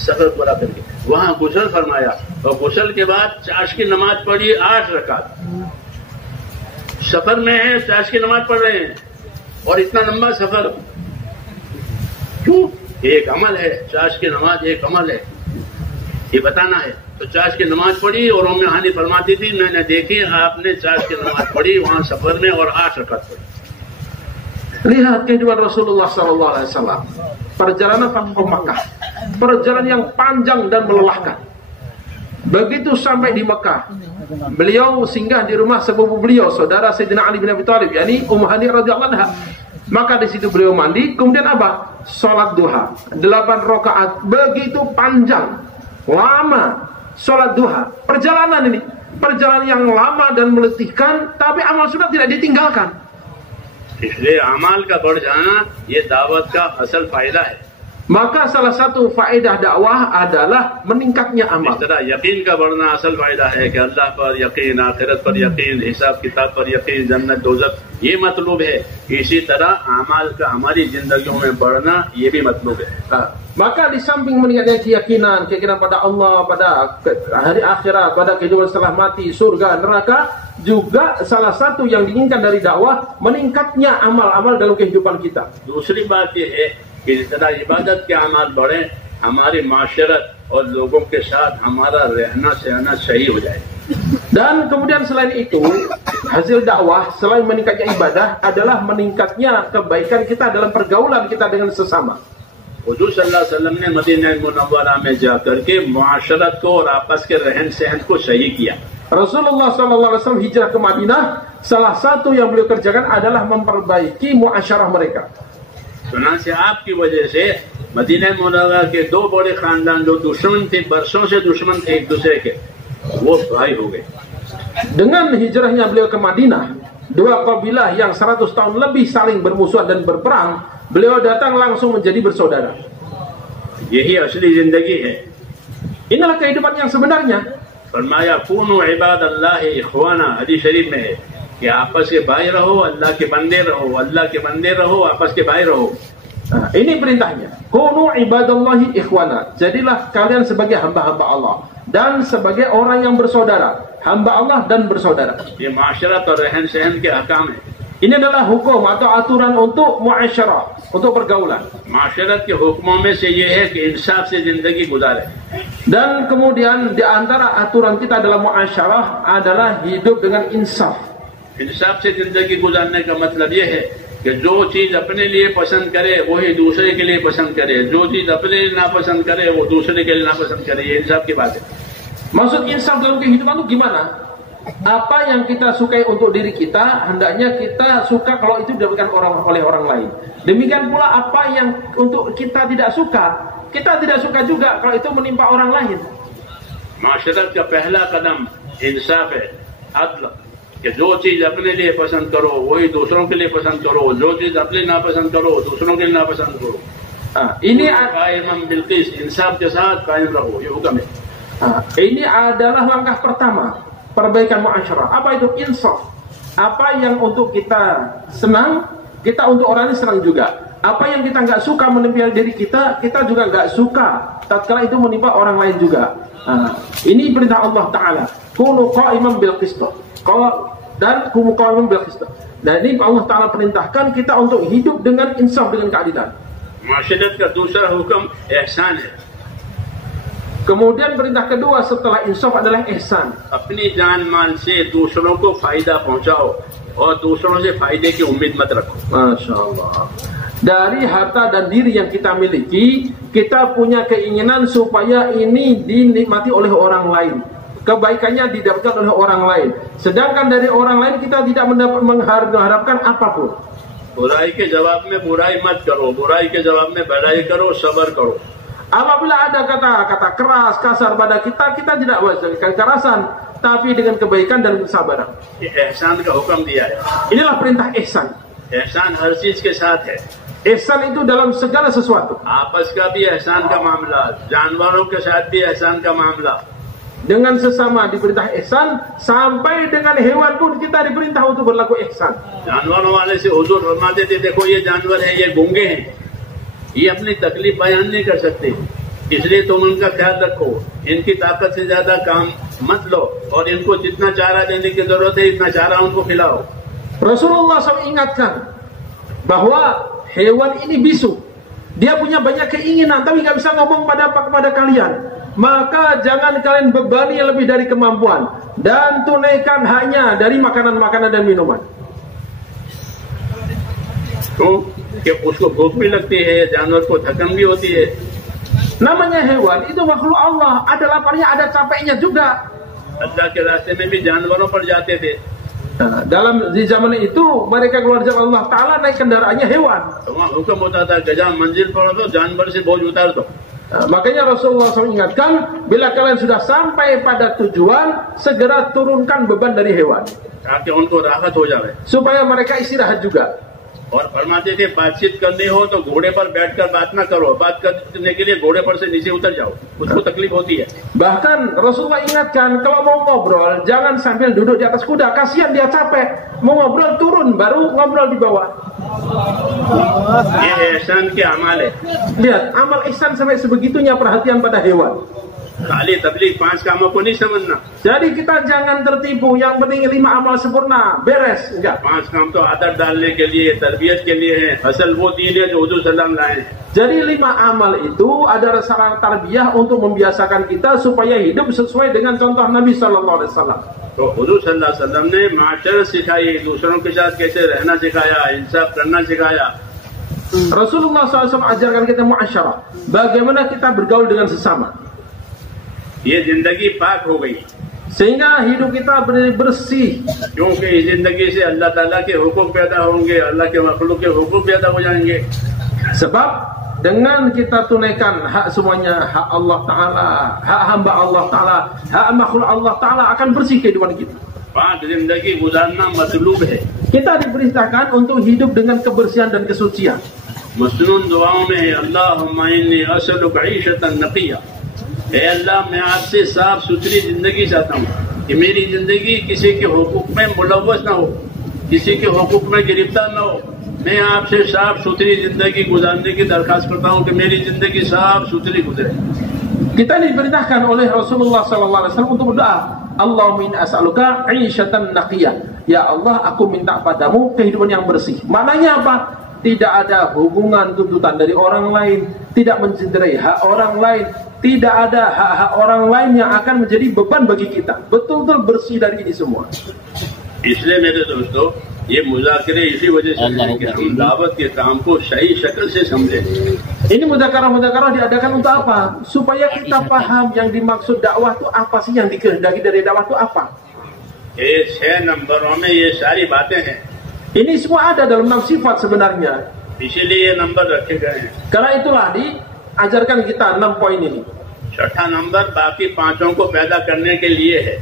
सफर पूरा करके. वहां गुसल फरमाया और गुसल के बाद चाश की नमाज पढ़ी 8 रकात. सफर में है, चाश की नमाज पढ़ रहे हैं और इतना लंबा सफर क्यों? एक अमल है. चाश की नमाज एक अमल है, ये बताना है. तो चाश की नमाज पढ़ी और उम्मे हानी फरमाती थी मैंने देखी आपने चाश की नमाज पढ़ी वहां सफर में और 8 रकात पढ़ी. Lihat kehidupan Rasulullah SAW. Perjalanan Fathu Makkah, perjalanan yang panjang dan melelahkan. Begitu sampai di Makkah, beliau singgah di rumah sepupu beliau, saudara Sayyidina Ali bin Abi Thalib, yakni Ummu Hani radhiyallahu anha. Maka di situ beliau mandi, kemudian apa? Salat duha, 8 rakaat, begitu panjang, lama. Salat duha, perjalanan ini, perjalanan yang lama dan meletihkan, tapi amal sunat tidak ditinggalkan. इसलिए अमाल का बढ़ जाना ये दावत का असल फायदा है. Maka salah satu faedah dakwah adalah meningkatnya amal. इस तरह यकीन का बढ़ना असल फायदा है कि अल्लाह पर यकीन, आखिरत पर यकीन, हिसाब किताब पर यकीन, जन्नत दोज़ख ये मतलूब है. इसी तरह अमाल का हमारी जिंदगियों में बढ़ना ये भी मतलूब है. Maka di samping meningkatnya keyakinan pada Allah, pada hari akhirat, pada kehidupan setelah mati, surga, neraka, juga salah satu yang diinginkan dari dakwah meningkatnya amal-amal dalam kehidupan kita. दूसरी बात ये है कि जितना इबादत के अमाल बढ़े हमारी माशरत और लोगों के साथ हमारा रहना सहना सही हो जाए. Dan kemudian selain itu, hasil dakwah selain meningkatnya ibadah adalah meningkatnya kebaikan kita dalam pergaulan kita dengan sesama. हुजूर सल्लल्लाहु अलैहि वसल्लम ने मदीना मुनव्वरा में जाकर के मुआशरत को और आपस के रहन सहन को सही किया। Rasulullah SAW hijrah ke Madinah, salah satu yang beliau kerjakan adalah memperbaiki muasyarah mereka. चुनांचे आपकी वजह से मदीना मुनव्वरा के दो बड़े खानदान जो दुश्मन थे, बरसों से दुश्मन थे एक दूसरे के, वो भाई हो गए। Dengan hijrahnya beliau ke Madinah, dua kabilah yang 100 tahun lebih saling bermusuhan dan berperang, beliau datang langsung menjadi bersaudara. यही असली जिंदगी है। Inilah kehidupan yang sebenarnya. फरमाया कूनू इबादल्लाह इख्वाना, हदीस शरीफ में है कि आपस के भाई रहो, अल्लाह के बंदे रहो, अल्लाह के बंदे रहो, आपस के भाई रहो। Ini perintahnya. Kunu ibadallahi ikhwana. Jadilah kalian sebagai hamba-hamba Allah dan sebagai orang yang bersaudara. Hamba Allah dan bersaudara. ये माशरत और रहन सहन के हकाम है। Ini adalah hukum atau aturan untuk muasyarah, untuk pergaulan. माशरत के हुक्मों में से ये है कि इंसाफ से जिंदगी गुजारे। Dan kemudian di antara aturan kita dalam muasyarah adalah hidup dengan insaf. इंसाफ से जिंदगी गुजारने का मतलब ये है कि जो चीज अपने लिए पसंद करे वही दूसरे के लिए पसंद करे, जो चीज अपने लिए नापसंद करे वो दूसरे के लिए नापसंद करे। ये इंसाफ की बात है। Maksud insaf dalam kehidupan itu gimana? Apa yang kita sukai untuk diri kita, hendaknya kita suka kalau itu didapatkan oleh orang lain. Demikian pula apa yang untuk kita tidak suka juga kalau itu menimpa orang lain. माशरत का पहला कदम इंसाफ है, अदल, कि जो चीज अपने लिए पसंद करो वही दूसरों के लिए पसंद करो, जो चीज अपने नापसंद करो दूसरों के लिए नापसंद करो। Ini कायम बिल्किस, इंसाफ के साथ कायम रहो, ये हुक्म है। Ini adalah langkah pertama perbaikan muasyarah. Apa itu insaf? Apa yang untuk kita senang, kita untuk orang ini senang juga. Apa yang kita nggak suka menimpa diri kita, kita juga nggak suka tatkala itu menimpa orang lain juga. Ini perintah Allah Taala. Kunu qa'iman bil qist. Dan kunu qa'iman bil qist. Dan ini Allah Taala perintahkan kita untuk hidup dengan insaf, dengan keadilan. माशरत का दूसरा हुक्म एहसान है। Kemudian perintah kedua setelah insaf adalah ihsan. अपनी जान माल से दूसरों को फायदा पहुंचाओ और दूसरों से फायदे की उम्मीद मत रखो। Masya Allah. Dari harta dan diri yang kita miliki, kita punya keinginan supaya ini dinikmati oleh orang lain, kebaikannya didapatkan oleh orang lain. Sedangkan dari orang lain kita tidak mengharapkan apapun. बुराई के जवाब में बुराई मत करो, बुराई के जवाब में भलाई करो, सबर करो। Apabila ada kata-kata keras, kasar pada kita, kita tidak dengan kekerasan, tapi dengan kebaikan dan kesabaran. एहसान का हुक्म दिया है। Inilah perintah ihsan. एहसान हर चीज के साथ है। Ihsan itu dalam segala sesuatu. आपस का भी एहसान का मामला, जानवरों के साथ भी एहसान का मामला। Dengan sesama diperintah ihsan, sampai dengan hewan pun kita diperintah untuk berlaku ihsan. जानवरों वाले से हुजूर फरमाते थे, देखो ये जानवर है, ये गूंगे हैं, ये अपनी तकलीफ बयान नहीं कर सकते, इसलिए तुम उनका ख्याल रखो, इनकी ताकत से ज्यादा काम मत लो और इनको जितना चारा देने की जरूरत है इतना चारा उनको खिलाओ। Rasulullah SAW ingatkan bahwa hewan ini bisu, dia punya banyak keinginan tapi nggak bisa ngomong kepada kalian. Maka jangan kalian bebani lebih dari kemampuan dan tunaikan hanya dari makanan-makanan dan minuman. तो कि उसको भूख भी लगती है, जानवर को थकन भी होती है। Namanya hewan itu makhluk Allah, ada laparnya, ada capeknya juga. अल्लाह के रास्ते में भी जानवरों पर जाते थे। Dalam di zaman itu mereka keluar jalan Allah Taala naik kendaraannya hewan. तो वहाँ हुक्म होता था कि जहाँ मंजिल पर हो तो जानवर से बोझ उतार दो। Makanya Rasulullah SAW ingatkan, bila kalian sudah sampai pada tujuan, segera turunkan beban dari hewan, ताकि उनको राहत हो जाए। supaya mereka istirahat juga. और फरमाते थे बातचीत करनी हो तो घोड़े पर बैठकर बात ना करो, बात करने के लिए घोड़े पर से नीचे उतर जाओ, उसको तकलीफ होती है। Bahkan Rasulullah ingatkan, kalau mau ngobrol jangan sambil duduk di atas kuda, kasihan dia capek. Mau ngobrol turun baru ngobrol di bawah. ये एहसान के अमाल है। Lihat, amal ihsan sampai sebegitunya perhatian pada hewan. खाली तबलीग 5 कामों को नहीं समझना। Jadi kita jangan tertipu, yang penting 5 amal sempurna, beres, enggak. 5 काम तो आदत डालने के लिए, तरबियत के लिए है। असल वो दीन है जो हुजूर सल्लल्लाहु अलैहि वसल्लम लाए हैं। Jadi 5 amal itu adalah sarana tarbiyah untuk membiasakan kita supaya hidup sesuai dengan contoh Nabi Sallallahu Alaihi Wasallam. तो हुजूर सल्लल्लाहु अलैहि वसल्लम ने माशरत सिखाई, दूसरों के साथ कैसे रहना सिखाया, इंसाफ करना सिखाया। Rasulullah SAW ajarkan kita muasyarah, bagaimana kita bergaul dengan sesama. ये जिंदगी पाक हो गई sehingga hidup kita bersih. क्योंकि इस जिंदगी से अल्लाह ताला के हुक्म पैदा होंगे, अल्लाह के मखलूक के हुक्म पैदा हो जाएंगे. Sebab dengan kita tunaikan hak semuanya, hak Allah Ta'ala, hak hamba Allah Ta'ala, hak makhluk Allah Ta'ala, akan bersih kehidupan kita. पाक जिंदगी गुजारना मतलूब है. Kita diperintahkan untuk hidup dengan kebersihan dan kesucian. मसनून दुआओं में है अल्लाहुम्मा इन्नी असअलुका ईशतन नक़िया. हे अल्लाह, मैं आपसे साफ सुथरी जिंदगी चाहता हूँ कि मेरी जिंदगी किसी के हुकूक में मुलव्वस ना हो, किसी के हुकूक में गिरफ्तार ना हो. मैं आपसे साफ सुथरी जिंदगी गुजारने की दरखास्त करता हूँ कि मेरी जिंदगी साफ सुथरी गुजरे. Kita diperintahkan oleh Rasulullah SAW untuk berdoa, Allahumma inni as'aluka 'ishatan naqiyah. Ya Allah, aku minta padamu kehidupan yang bersih. Maknanya apa? Tidak ada hubungan tuntutan dari orang lain, tidak mencederai hak orang lain, tidak ada hak-hak orang lain yang akan menjadi beban bagi kita. Betul-betul bersih dari ini semua. इसलिए मेरे दोस्तों, ये मुज़ाकरे इसी वजह से हैं कि हम दावत के काम को सही शक्ल से समझें. Ini muzakarah diadakan untuk apa? Supaya kita paham yang dimaksud dakwah itu apa sih, yang dikehendaki dari dakwah itu apa. ये 6 नंबरों में ये सारी बातें हैं. Ini semua ada dalam 6 sifat sebenarnya. इसीलिए ये नंबर रखे गए हैं. Karena itulah diajarkan kita 6 poin ini. छठा नंबर बाकी 5 को पैदा करने के लिए है.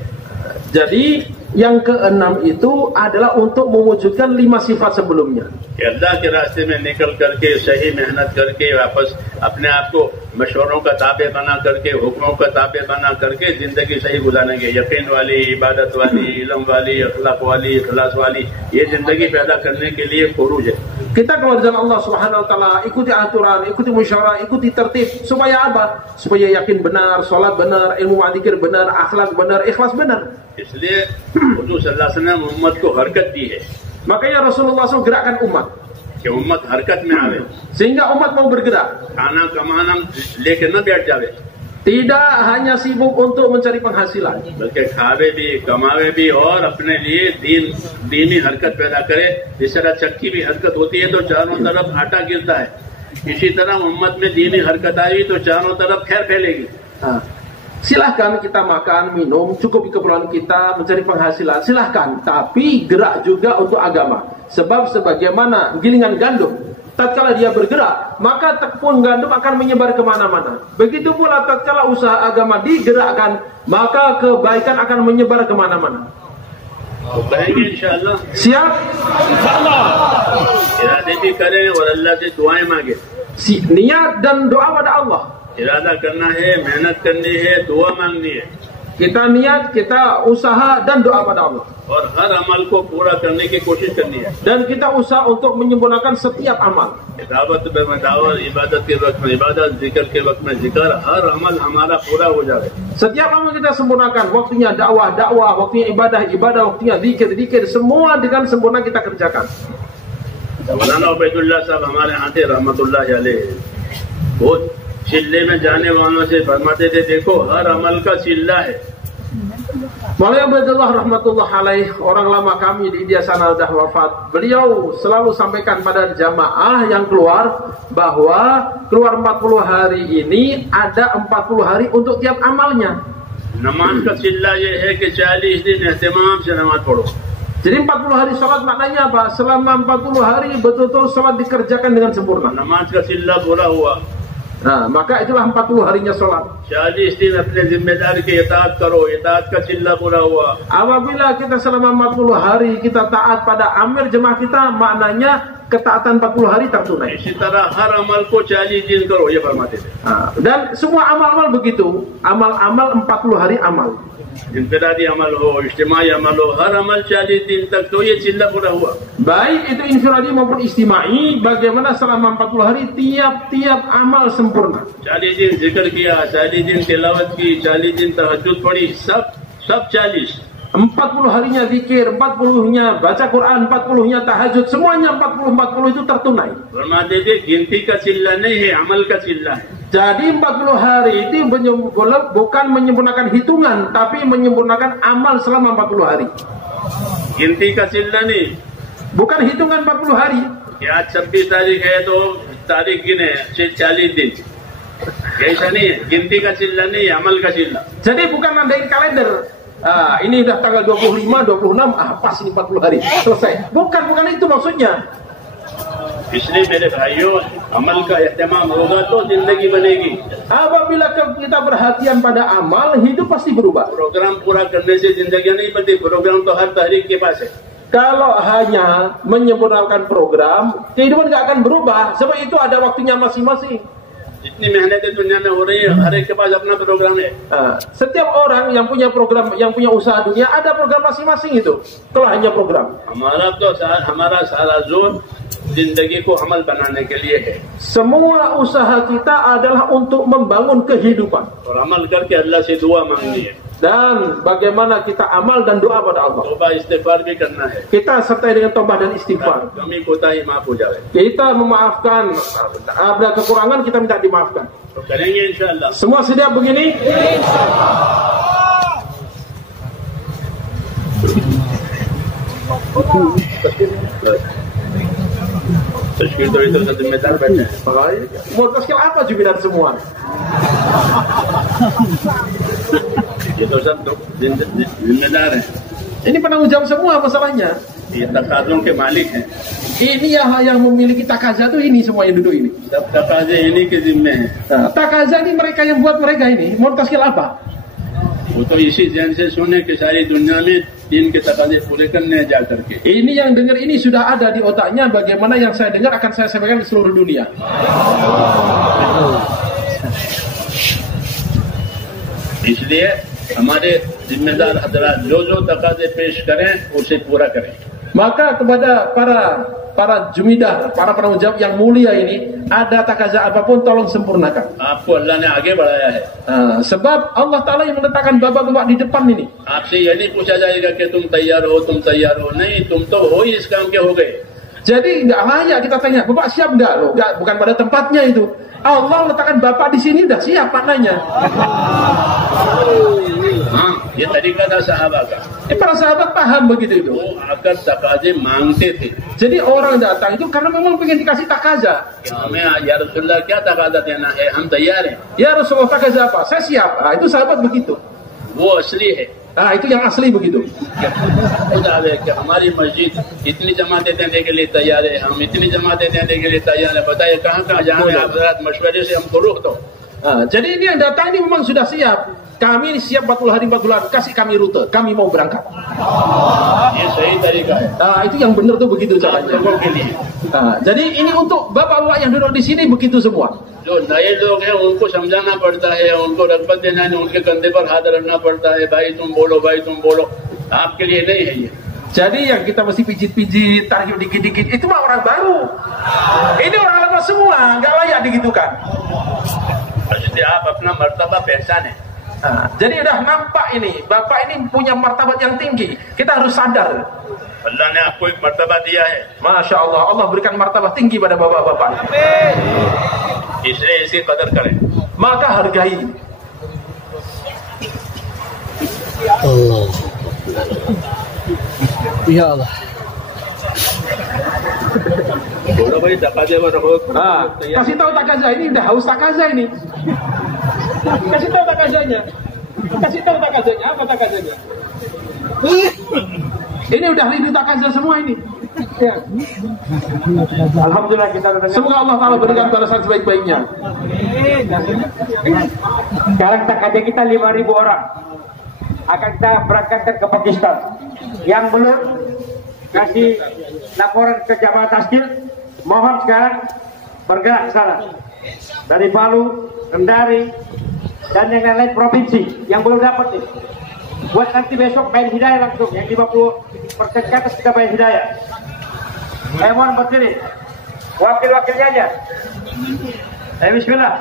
Jadi yang ke-6 itu adalah untuk mewujudkan 5 sifat sebelumnya. कि अल्लाह के रास्ते में निकल करके सही मेहनत करके वापस अपने आप को मशवरों का ताबे बना करके, हुक्मों का ताबे बना करके जिंदगी सही गुजारेंगे. यकीन वाली, इबादत वाली, इल्म वाली, अखलाक वाली, इखलास वाली, ये जिंदगी पैदा करने के लिए खुरूज है. Kita keluar jalan Allah Subhanahu wa taala, ikuti aturan, ikuti musyawarah, ikuti tertib. Supaya apa? Supaya yakin benar, salat benar, ilmu wa dzikir benar, akhlak benar, ikhlas benar. इसलिए हुजूर सल्लल्लाहु अलैहि वसल्लम उम्मत को हरकत दी है. Makanya Rasulullah SAW gerakkan umat, कि उम्मत हरकत में आवे, sehingga umat mau bergerak. खाना कमाना लेके न बैठ जावे, Tidak hanya sibuk untuk mencari penghasilan, बल्कि खावे भी, कमावे भी और अपने लिए दीनी हरकत पैदा करे. जिस तरह चक्की भी हरकत होती है तो चारों तरफ आटा गिरता है, इसी तरह उम्मत में दीनी हरकत आई तो चारों तरफ खैर फैलेगी. Silahkan kita makan, minum, cukupi keperluan kita, mencari penghasilan, silahkan. Tapi gerak juga untuk agama. Sebab sebagaimana gilingan gandum, tatkala dia bergerak, maka tepung gandum akan menyebar kemana-mana. Begitu pula tatkala usaha agama digerakkan, maka kebaikan akan menyebar kemana-mana. करेंगे इंशाअल्लाह. Siap? इरादे भी करें और अल्लाह से दुआएं मांगे. Niat dan doa pada Allah. इरादा करना है, मेहनत करनी है, दुआ मांगनी है. Kita niat, kita usaha dan doa pada Allah. और हर अमल को पूरा करने की कोशिश करनी है. Dan kita usaha untuk menyempurnakan setiap amal. दावत में दावत, इबादत के वक्त में इबादत, जिक्र के वक्त में जिक्र, हर अमल हमारा पूरा हो जाए. Setiap amal kita sempurnakan. Waktunya dakwah, waktunya ibadah, waktunya zikir, semua dengan sempurna kita kerjakan. मौलाना उबैदुल्लाह साहब हमारे यहाँ थे रहमतुल्लाह अलैह. बहुत चिल्ले में जाने वालों से फरमाते थे, देखो हर अमल का चिल्ला है. Maulana Ubaidullah rahmatullah alaih, orang lama kami di India sana sudah wafat. Beliau selalu sampaikan pada jamaah yang keluar bahwa keluar 40 hari ini ada 40 hari untuk tiap amalnya. नमाज का चिल्ला ये है कि 40 दिन एहतमाम से नमाज पढ़ो. Jadi 40 hari sholat maknanya apa? Selama 40 hari betul-betul sholat dikerjakan dengan sempurna. नमाज का चिल्ला पूरा हुआ. Nah, maka itulah 40 harinya sholat. 40 दिन अपने जिम्मेदार की इताअत करो, इताअत का चिल्ला पूरा हुआ. Apabila kita selama 40 hari kita taat pada amir jemaah kita, maknanya ketaatan 40 hari tertunai. इसी तरह हर अमल को 40 दिन करो, ये फरमाते थे. Dan semua amal-amal begitu. Amal-amal 40 hari amal. इंफरादी अमल हो, इज्तिमाई अमल हो, हर अमल 40 दिन तक तो ये चिल्ला पूरा हुआ. Baik itu infiradi maupun istimai, bagaimana selama 40 hari tiap-tiap amal sempurna. 40 दिन जिक्र किया, 40 दिन तिलावत की, 40 दिन तहज्जुद पढ़ी, सब 40. 40 harinya zikir, 40-nya baca Quran, 40-nya tahajud, semuanya 40 itu tertunai. फरमाते थे गिनती का चिल्ला नहीं है, अमल का चिल्ला है. Jadi 40 hari itu bukan menyempurnakan hitungan, tapi menyempurnakan amal selama 40 hari. गिनती का चिल्ला नहीं, Bukan hitungan 40 hari, कि आज 26 तारीख है तो तारीख गिने 40 दिन, ऐसा नहीं है. गिनती का चिल्ला नहीं, अमल का चिल्ला. Jadi bukan nandain kalender. Ini udah tanggal 25, 26, pas ini 40 hari selesai. Bukan itu maksudnya. इसलिए मेरे भाइयों, अमल का एहतमाम होगा तो जिंदगी बनेगी. Apabila kita perhatian pada amal, hidup pasti berubah. Programme पूरा करने से जिंदगी नहीं बनती. प्रोग्राम तो हर तारीख के पास है. Kalau hanya menyempurnakan program, kehidupan nggak akan berubah. Sebab itu ada waktunya masing-masing. जितनी मेहनतें दुनिया में हो रही है, हर एक के पास अपना प्रोग्राम है. Setiap orang yang punya program, yang punya usaha dunia, ada program masing-masing itu. Kalau hanya program. हमारा सारा जोर जिंदगी को अमल बनाने के लिए है. Semua usaha kita adalah untuk membangun kehidupan. और अमल करके अल्लाह से दुआ मांगनी है. Dan bagaimana kita amal dan doa pada Allah. तौबा इस्तिगफार भी करना है. Kita sertai dengan taubat dan istighfar. कमी कोताही माफ हो जाए. Kita memaafkan, ada kekurangan kita minta dimaafkan. तो करेंगे इंशाअल्लाह. Semua siap begini? तशकील तो इधर से जिम्मेदार बैठे हैं. Mau tashkil apa jubidar semua? ये तो सब जिम्मेदार हैं. Ini penanggung jawab semua masalahnya. ये तकाज़ों के मालिक हैं. Ini yang memiliki takaza itu ini semua yang duduk ini. सब तकाज़े इन्हीं के जिम्मे हैं. Takaza ini mereka yang buat mereka ini. Mau tashkil apa? वो तो इसी जहन से सुने कि सारी दुनिया में दिन के तकाज़े पूरे करने हैं जा करके. Ini yang dengar ini sudah ada di otaknya. Bagaimana yang saya dengar akan saya sampaikan ke seluruh dunia. इसलिए हमारे जिम्मेदार हजरात जो तकाज़े पेश करें उसे पूरा करें. Maka kepada para jumidah, para penanggung jawab yang mulia ini, ada takaza apapun tolong sempurnakan. आपको अल्लाह ने आगे बढ़ाया है. Sebab Allah Ta'ala yang meletakkan bapak-bapak di depan ini. आपसे ये नहीं पूछा जाएगा कि तुम तैयार हो. नहीं, तुम तो हो ही इस काम के हो गए. Jadi nggak layak kita tanya, bapak siap nggak? Loh, nggak, bukan pada tempatnya itu. Allah letakkan bapak di sini udah siap maknanya. ये तरीका था सहाबा का. Para sahabat paham begitu itu. वो आकर तकाज़े मांगते थे. Jadi orang datang itu karena memang pengen dikasih takaza. कि हमें या रसूलुल्लाह क्या तकाज़ा देना है, हम तैयार हैं. Ya Rasulullah takaza apa? Saya siap. Itu sahabat begitu. वो असली है. Itu yang asli begitu. खुदा है कि हमारी मस्जिद इतनी जमातें देने के लिए तैयार है, हम इतनी जमातें देने के लिए तैयार है. बताइए कहाँ जाना है आप जरा मशवरे से हमको रोक दो. Jadi ini yang datang ini memang sudah siap. Kami siap 40 hari 40 bulan, kasih kami rute, kami mau berangkat. ये सही तरीका है. Itu yang benar tuh begitu caranya. लोगों के लिए. Jadi ini untuk bapak-bapak yang duduk di sini begitu semua. जो नए लोग हैं उनको समझाना पड़ता है, उनको रगबत देना है, उनके कंधे पर हाथ रखना पड़ता है. भाई तुम बोलो. आपके लिए नहीं है ये. Jadi yang kita mesti pijit-pijit, tarik dikit-dikit, itu mah orang baru. Ini orang lama semua, nggak layak digitukan. इसलिए आप अपना मर्तबा पहचाने. Jadi udah nampak ini, bapak ini punya martabat yang tinggi. Kita harus sadar. अल्लाह ने आपको एक मर्तबा दिया है. Masya Allah, Allah berikan martabat tinggi pada bapak-bapak. इसलिए इसकी कदर करें. Maka hargai. Allah. Ya Allah. बोलो भाई तकाज़े पर रखो. Kasih tahu takaza ini udah haus takaza ini. Kasih tahu takazanya. Apa takazanya? Ini udah rindu takaza semua ini. Alhamdulillah kita dengar. Semoga Allah Ta'ala berikan balasan sebaik-baiknya. Sekarang takaza kita 5.000 orang. Akan kita berangkatkan ke Pakistan. Yang belum kasih laporan ke jamaah tasjil, mohon sekarang bergerak ke sana. Dari Palu, Kendari, dan yang lain-lain provinsi yang belum dapat nih. Buat nanti besok main hidayah langsung, yang 50% ke atas kita main hidayah. Mohon berdiri, wakil-wakilnya aja. Bismillah.